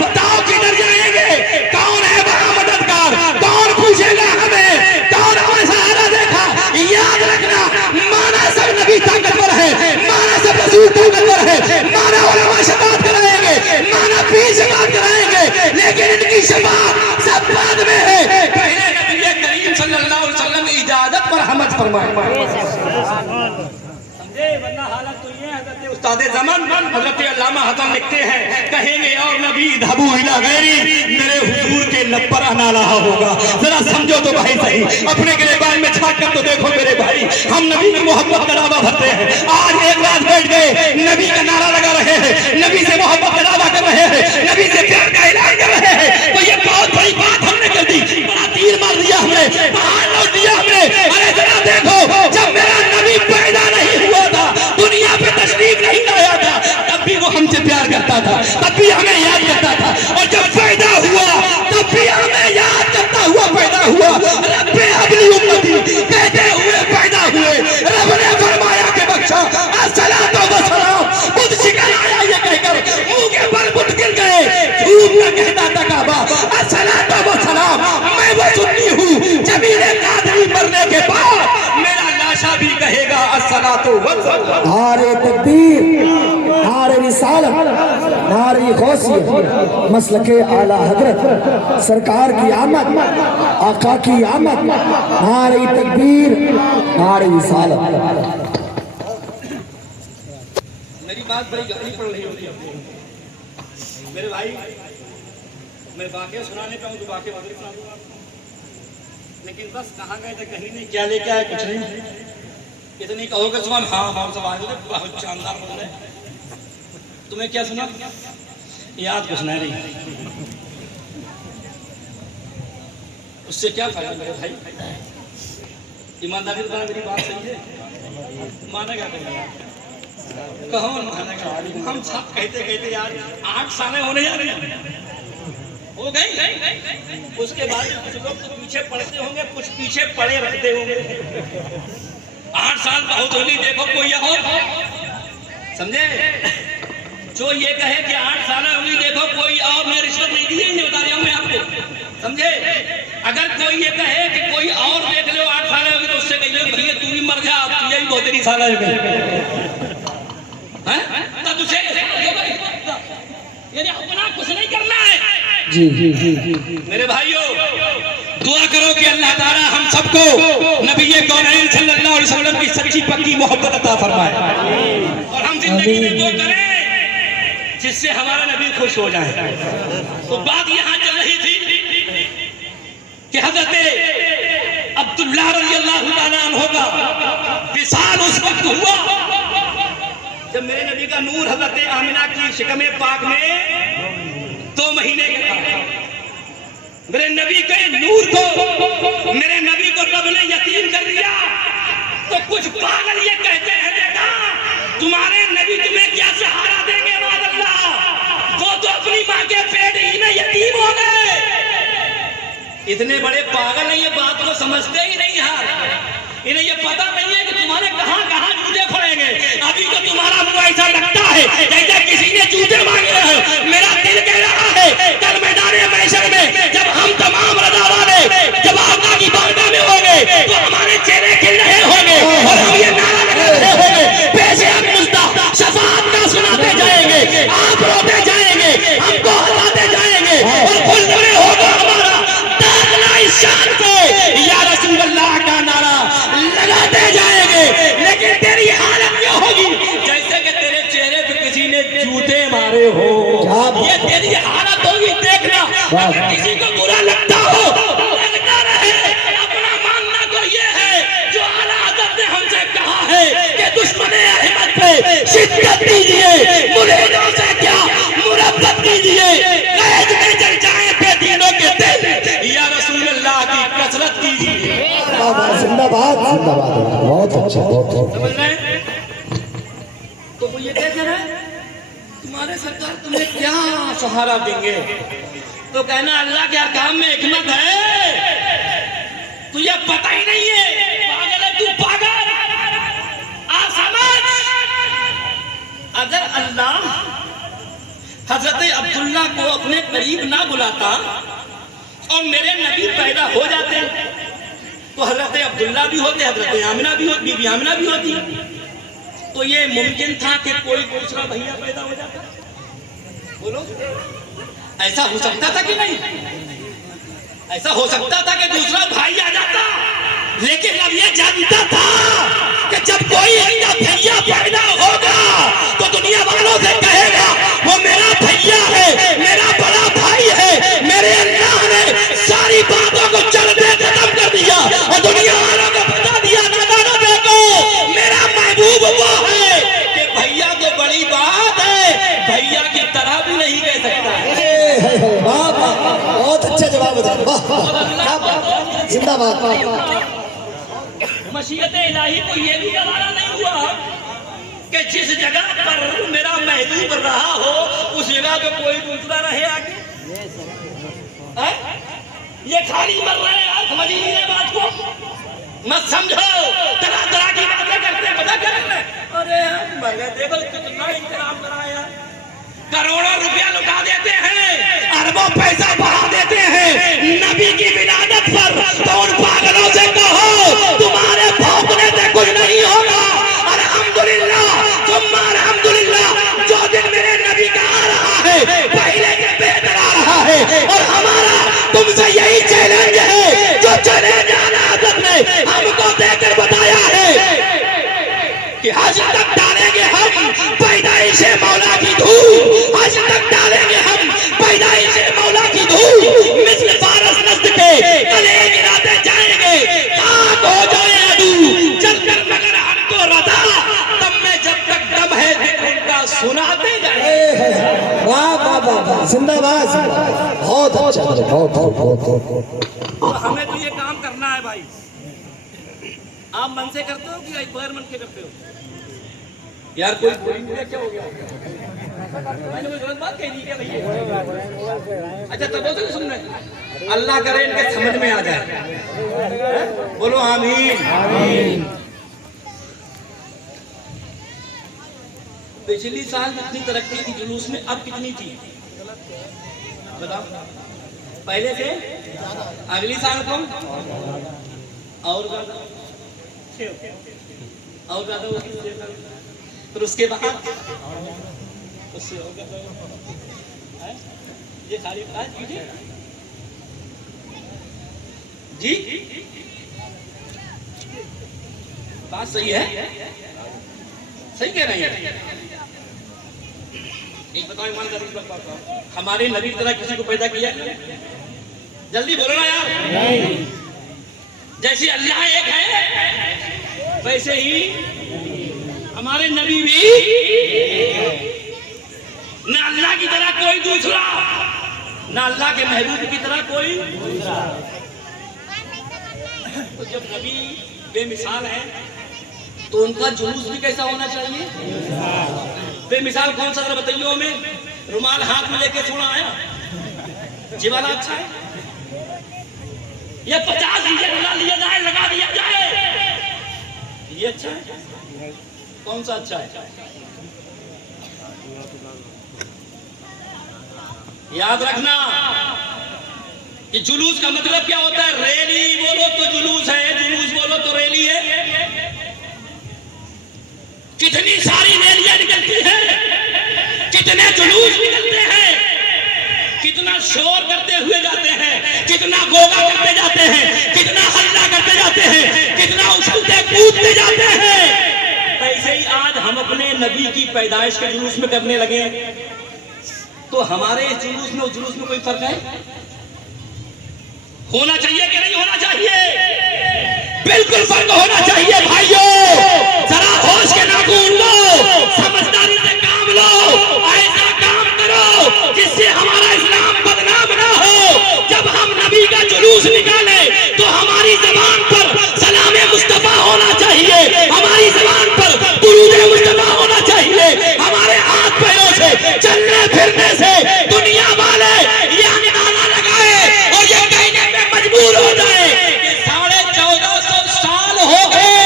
बताओ किधर जाएंगे? कौन है वहां मददगार? कौन पूछेगा हमें? कौन हमें सहारा देखा? याद रखना, माना सब नबी ताकतवर है, माना सब रसूल ताकतवर है, माना उलमा शफाअत कराएंगे, माना पीर शफाअत कराएंगे, लेकिन इनकी शफाअत सब बाद में है। पहले नबी करीम सल्लल्लाहु अलैहि वसल्लम की इजाजत पर हमद फरमाए। समझे? वरना हालत तो ये है, हज़रत उस्ताद ज़मान हज़रत अल्लामा हसन लिखते हैं, कहेंगे और नबी धबू इला गैरी, मेरे हुजूर के लब पर आना रहा होगा। जरा समझो तो भाई सही, अपने गिरबान में झांक कर तो देखो मेरे भाई, हम नबी की मोहब्बत का दावा भरते हैं। आज एक रात बैठ गए, नबी का नारा लगा रहे हैं, नबी से मोहब्बत का दावा कर रहे हैं, नबी से प्यार का ऐलान कर रहे हैं, तो ये बहुत बड़ी बात हमने कर दी। बड़ा तीर मार दिया हमने, बाहर लौट दिया हमने। अरे जरा देखो, जब मेरा नबी पैदा नहीं हुआ था, दुनिया पे तशरीफ नहीं लाया था, तब भी वो हमसे प्यार करता था, तब भी हमें याद करता था, और जब पैदा हुआ तब भी हमें याद करता हुआ पैदा हुआ। रब्बे अपनी उम्मती कहते हुए पैदा हुए। रब ने फरमाया कि आका भी कहेगा अस्सलातु वस्सलाम। नारे तकबीर, नारे रिसालत, नारे गौसियत, मसलके आला हजरत, सरकार की आमद, आका की आमद, नारे तकबीर, नारे रिसालत। मेरी बात बड़ी गहरी पड़ रही होती है मेरे भाई। मैं वाकया सुनाने पाऊँ तो वाकया मदद सुना दूंगा, लेकिन बस कहाँ गए थे कहीं नहीं, क्या लेके आए कुछ नहीं, इतनी कहोगे सुबह हाँ हम सब आए थे बहुत शानदार बोल रहे। तुम्हें क्या सुना याद कुछ नहीं, उससे क्या फायदा मेरे भाई। ईमानदारी से मेरी बात सही है, मानेगा कौन मानेगा। हम सब कहते कहते यार 8 साल होने जा रहे हैं, हो गई। उसके बाद कुछ लोग तो पीछे पड़ते होंगे, कुछ पीछे पड़े रहते होंगे। 8 साल बहुत होगी, देखो कोई और समझे जो ये कहे कि 8 साल होगी, देखो कोई और ने रिश्वत नहीं दी है, बता रहा हूं मैं आपको, समझे। अगर कोई ये कहे कि कोई और देख लो 8 साल होगी, तो उससे कहिए भैया तू भी मर जा, अब यही बहुत तेरी साल है तब उसे यानी अपना कुछ नहीं करना है। जी जी जी जी मेरे भाइयों, दुआ करो कि अल्लाह ताला हम सबको नबी कौनैन सल्लल्लाहु अलैहि वसल्लम की सच्ची पक्की मोहब्बत अता फरमाए, और हम जिंदगी में वो करें जिससे हमारा नबी खुश हो जाए। तो बात यहाँ चल रही थी कि हजरत अब्दुल्लाह रज़ियल्लाहु ताला अन्हु का विसाल उस वक्त हुआ जब मेरे नबी का नूर हजरत आमिना की शिकमे पाक में 2 महीने का था। मेरे नबी के नूर को, मेरे नबी को रब ने यतीम कर दिया। तो कुछ पागल ये कहते हैं बेटा तुम्हारे नबी तुम्हें क्या सहारा देंगे, माज़अल्लाह वो तो अपनी माँ के पेट ही में यतीम हो गए। इतने बड़े पागल हैं, ये बात को समझते ही नहीं यार। इन्हें ये पता नहीं है कि तुम्हारे कहां कहां जूते पड़ेंगे। अभी तो तुम्हारा मुंह ऐसा लगता है जैसे किसी ने जूते मांगे हैं। मेरा दिल कह रहा है कल मैदान महशर में जब हम तमाम रज़ा वाले जब आका की बारगाह में होंगे तो हमारे चेहरे खिल रहे होंगे और हम ये नारा लगा रहे होंगे पैसे आप मुस्ता शफाअत का सुनाते जाएंगे, आप रोते जाएंगे, हमको हंसाते जाएंगे और खुलने होगा हमारा दाखला इस शान को या रसूल अल्लाह का नारा लगाते जाएंगे। लेकिन तेरी हालत क्या होगी जैसे कि तेरे चेहरे पे किसी ने जूते मारे हो, ये तेरी हालत होगी। देखना अगर किसी को बुरा लगता हो लगता रहे, अपना मानना तो ये है जो आला हज़रत ने हमसे कहा है कि दुश्मने अहमद पे शिद्दत कीजिए, मुरीदों से क्या मुरब्बत कीजिए, कैद में जल जाए बेदीनों के दिल, या रसूल अल्लाह की कसरत कीजिए। जिंदाबाद जिंदाबाद, बहुत अच्छा बहुत। समझ रहे हैं? तो वो ये कह रहे हैं तुम्हारे सरकार तुम्हें क्या सहारा देंगे, तो कहना अल्लाह के अहकाम में हिकमत है, तुझे पता ही नहीं है, पागल है तू पागल। आप समझ, अगर अल्लाह हजरत अब्दुल्ला को अपने करीब ना बुलाता और मेरे नबी पैदा हो जाते तो हजरत अब्दुल्ला भी होते, हजरत आमिना भी होती, बीबी आमिना भी होती, तो ये मुमकिन था कि कोई दूसरा भैया पैदा हो जाता। बोलो ऐसा हो सकता था कि नहीं? ऐसा हो सकता था कि दूसरा भाई आ जाता, लेकिन अब ये जानता था कि जब कोई इनका भैया पैदा होगा तो दुनिया वालों से कहेगा वो मेरा भैया है, मेरा बड़ा भाई है। मेरे अल्लाह ने सारी बातों को चलते खत्म कर दिया और दुनिया वालों को बता दिया नादानों देखो मेरा महबूब वो है कि भैया को बड़ी बात है, भैया की तरह भी नहीं कह सकता। वाह वाह, बहुत अच्छा जवाब दिया, वाह जिंदाबाद। मशीयत इलाही को ये भी गवारा नहीं हुआ कि जिस जगह पर मेरा महबूब रहा हो उस जगह पे कोई दूसरा रहे आगे। ये खाली मर रहे हैं यार, समझ ही नहीं रहे बात को, मत समझो। तरह तरह की बातें करते हैं, पता कर रहे हैं। अरे मर गए, देखो कितना इंतजाम करा यार, करोड़ों रुपया लुटा देते हैं, अरबों पैसा बढ़ा देते हैं नबी की विलादत पर। तो उन पागलों से कहो तुम्हारे भौंकने से कुछ नहीं कि हज तक डालेंगे हम पैदाइश मौला की धूल, हज तक डालेंगे हम पैदाइश मौला की धूल, मिस्र फारस नस्ल के गले गिराते जाएंगे, खाक हो जाए अदू चलकर मगर हमको रजा, तब में जब तक दम है उनका सुनाते जाए। वाह वाह वाह वाह, जिंदाबाद जिंदाबाद, बहुत अच्छा, बहुत। तो हमें तो ये काम करना है भाई। आप मन से करते हो कि बगैर मन के करते हो? यार कोई क्या हो गया? मैंने कोई गलत बात कही नहीं क्या भैया? अच्छा तब तो सुन रहे, अल्लाह करे इनके समझ में आ जाए, बोलो आमीन। पिछली साल जितनी तरक्की थी जुलूस में, अब कितनी थी बताओ? पहले से अगली साल कम और ज्यादा, और ज्यादा, फिर उसके बाद उससे ये खाली जी बात सही है, सही कह रहे हैं। एक बताओ ईमानदारी से बात, हमारे नबी की तरह किसी को पैदा किया? जल्दी बोलो ना यार। जैसे अल्लाह एक है वैसे ही हमारे नबी भी, ना अल्लाह की तरह कोई दूसरा, ना अल्लाह के महबूब की तरह कोई दूसरा। तो जब नबी बेमिसाल है तो उनका जुलूस भी कैसा होना चाहिए? बेमिसाल कौन सा जरा बताइए हमें। रुमाल हाथ में लेके सोना आया, जी वाला अच्छा है? ये 50 लिया जाए, लगा दिया जाए, ये अच्छा है? कौन सा अच्छा है? याद रखना कि जुलूस का मतलब क्या होता है। रैली बोलो तो जुलूस है, जुलूस बोलो तो रैली है। कितनी सारी रैलियां निकलती हैं, कितने जुलूस निकलते हैं, कितना शोर करते हुए जाते हैं, कितना गोगा करते जाते हैं, कितना हल्ला करते जाते हैं, कितना उछलते कूदते जाते हैं। ऐसे ही आज हम अपने नबी की पैदाइश के जुलूस में करने लगे, तो हमारे इस जुलूस में उस जुलूस में कोई फर्क है? होना चाहिए कि नहीं होना चाहिए? बिल्कुल फर्क होना चाहिए भाइयों। जरा होश के नाखून लो, समझदारी से काम लो, ऐसा काम करो जिससे हमारा इस्लाम बदनाम ना हो। जब हम नबी का जुलूस निकाले तो हमारी जबान पर सलाम मुस्तफा होना चाहिए, हमारी जबान पर दुरूद मुस्तफा होना चाहिए, हमारे हाथ पैरों से चलने फिरने से दुनिया वाले ये अंदाजा लगाए और ये कहने पे मजबूर हो जाए कि 1450 साल हो गए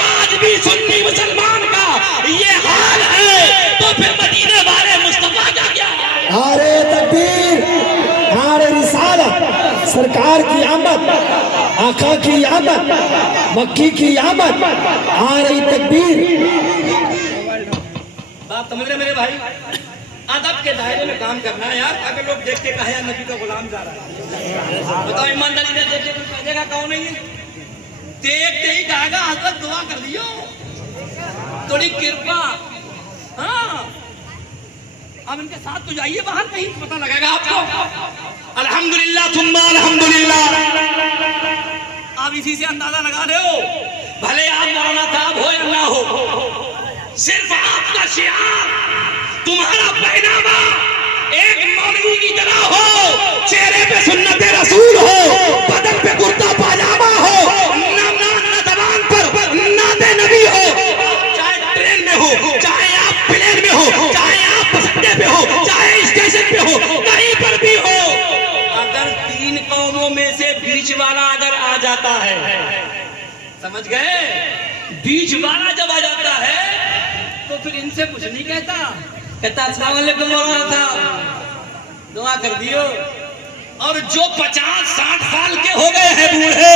आज भी सुन्नी मुसलमान का ये हाल है, तो फिर मदीने वाले मुस्तफा का क्या है? नारे तकबीर, नारे रिसालत, सरकार की आमद, आका की आमद, मक्की की आमद, आ रही तकबीर। बात समझ रहे मेरे भाई? अदब के दायरे में काम करना है यार। अगर लोग देख के कहे नबी का गुलाम जा रहा है, बताओ ईमानदारी से देख के कोई कहेगा कौन है ये? देखते ही कहेगा हजरत दुआ कर दियो, थोड़ी कृपा। हाँ अब इनके साथ तो जाइए बाहर, कहीं पता लगेगा आपको। अल्हम्दुलिल्लाह थुम्मा अल्हम्दुलिल्लाह। आप इसी से अंदाजा लगा रहे हो, भले आप मौलाना साहब हो या ना हो, सिर्फ आपका शियार, तुम्हारा पहनावा एक मौलवी की तरह हो, चेहरे पे सुन्नत रसूल हो, बदन पे कुर्ता पाजामा हो, ना जबान पर नाते नबी हो, चाहे ट्रेन में हो, चाहे आप प्लेन में हो, चाहे आप बस अड्डे पे हो, चाहे स्टेशन पे हो, कहीं पर भी हो। अगर 3 कौमों में से बीच वाला अगर आ जाता है, समझ गए? बीच वाला जब आ जाता है तो फिर इनसे कुछ नहीं कहता, कहता अस्सलाम वालेकुम मौलाना साहब, दुआ कर दियो। और जो 50-60 साल के हो गए हैं बूढ़े,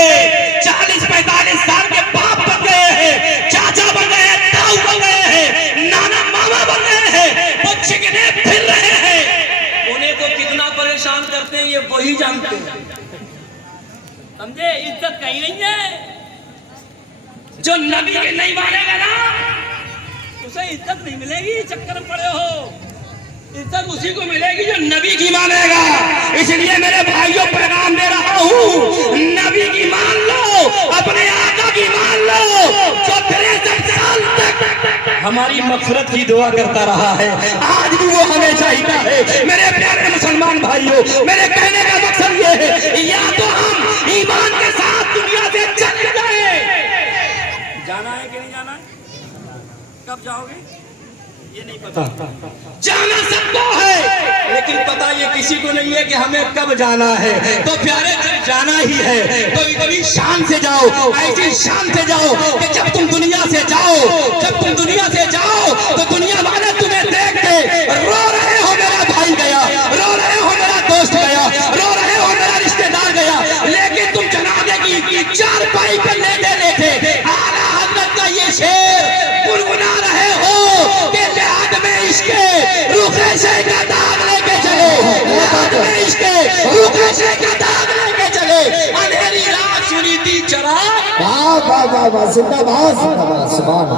40-45 साल के बाप बन गए हैं, चाचा बन गए हैं, ताऊ बन गए हैं, नाना मामा बन गए हैं, वो चिकने फिर रहे हैं, उन्हें तो कितना परेशान करते हैं ये वही जानते हैं। समझे? इज्जत कहीं नहीं है। जो नबी के नहीं मानेगा ना मिलेगी, चक्कर में पड़े हो। इज्जत उसी को मिलेगी जो नबी की मानेगा। इसलिए मेरे भाइयों पैगाम दे रहा हूँ, नबी की मान लो, अपने आका की मान लो, जो 63 साल तक हमारी मग़फ़िरत की दुआ करता रहा है, आज भी वो हमें चाहता है। मेरे प्यारे मुसलमान भाइयों, मेरे कहने का मकसद ये है, या तो हम ईमान के साथ दुनिया से चले जाए। जाना है कि नहीं जाना है? कब जाओगे ये नहीं पता। जाना सबको है, लेकिन पता ये किसी को नहीं है कि हमें कब जाना है। तो प्यारे जब जाना ही है तो इतनी शान से जाओ, ऐसी शान से जाओ कि जब तुम दुनिया से जाओ, जब तुम दुनिया से जाओ तो दुनिया वाले तुम्हें देख के रो रहे हो, मेरा भाई गया, रो रहे हो मेरा दोस्त गया, रो रहे हो मेरा रिश्तेदार गया, लेकिन तुम जनाजे की चारपाई पे लेटे लेटे आला हज़रत का ये शेर गुनगुना रहे हो कि लिहाद में इसके रुखे से का दाग लेके चले, लिहाद में इसके रुखे से का दाग लेके चले। अंधेरी रात सुनी थी चराग, वाह वाह वाह वाह, जिंदाबाद जिंदाबाद, सुभान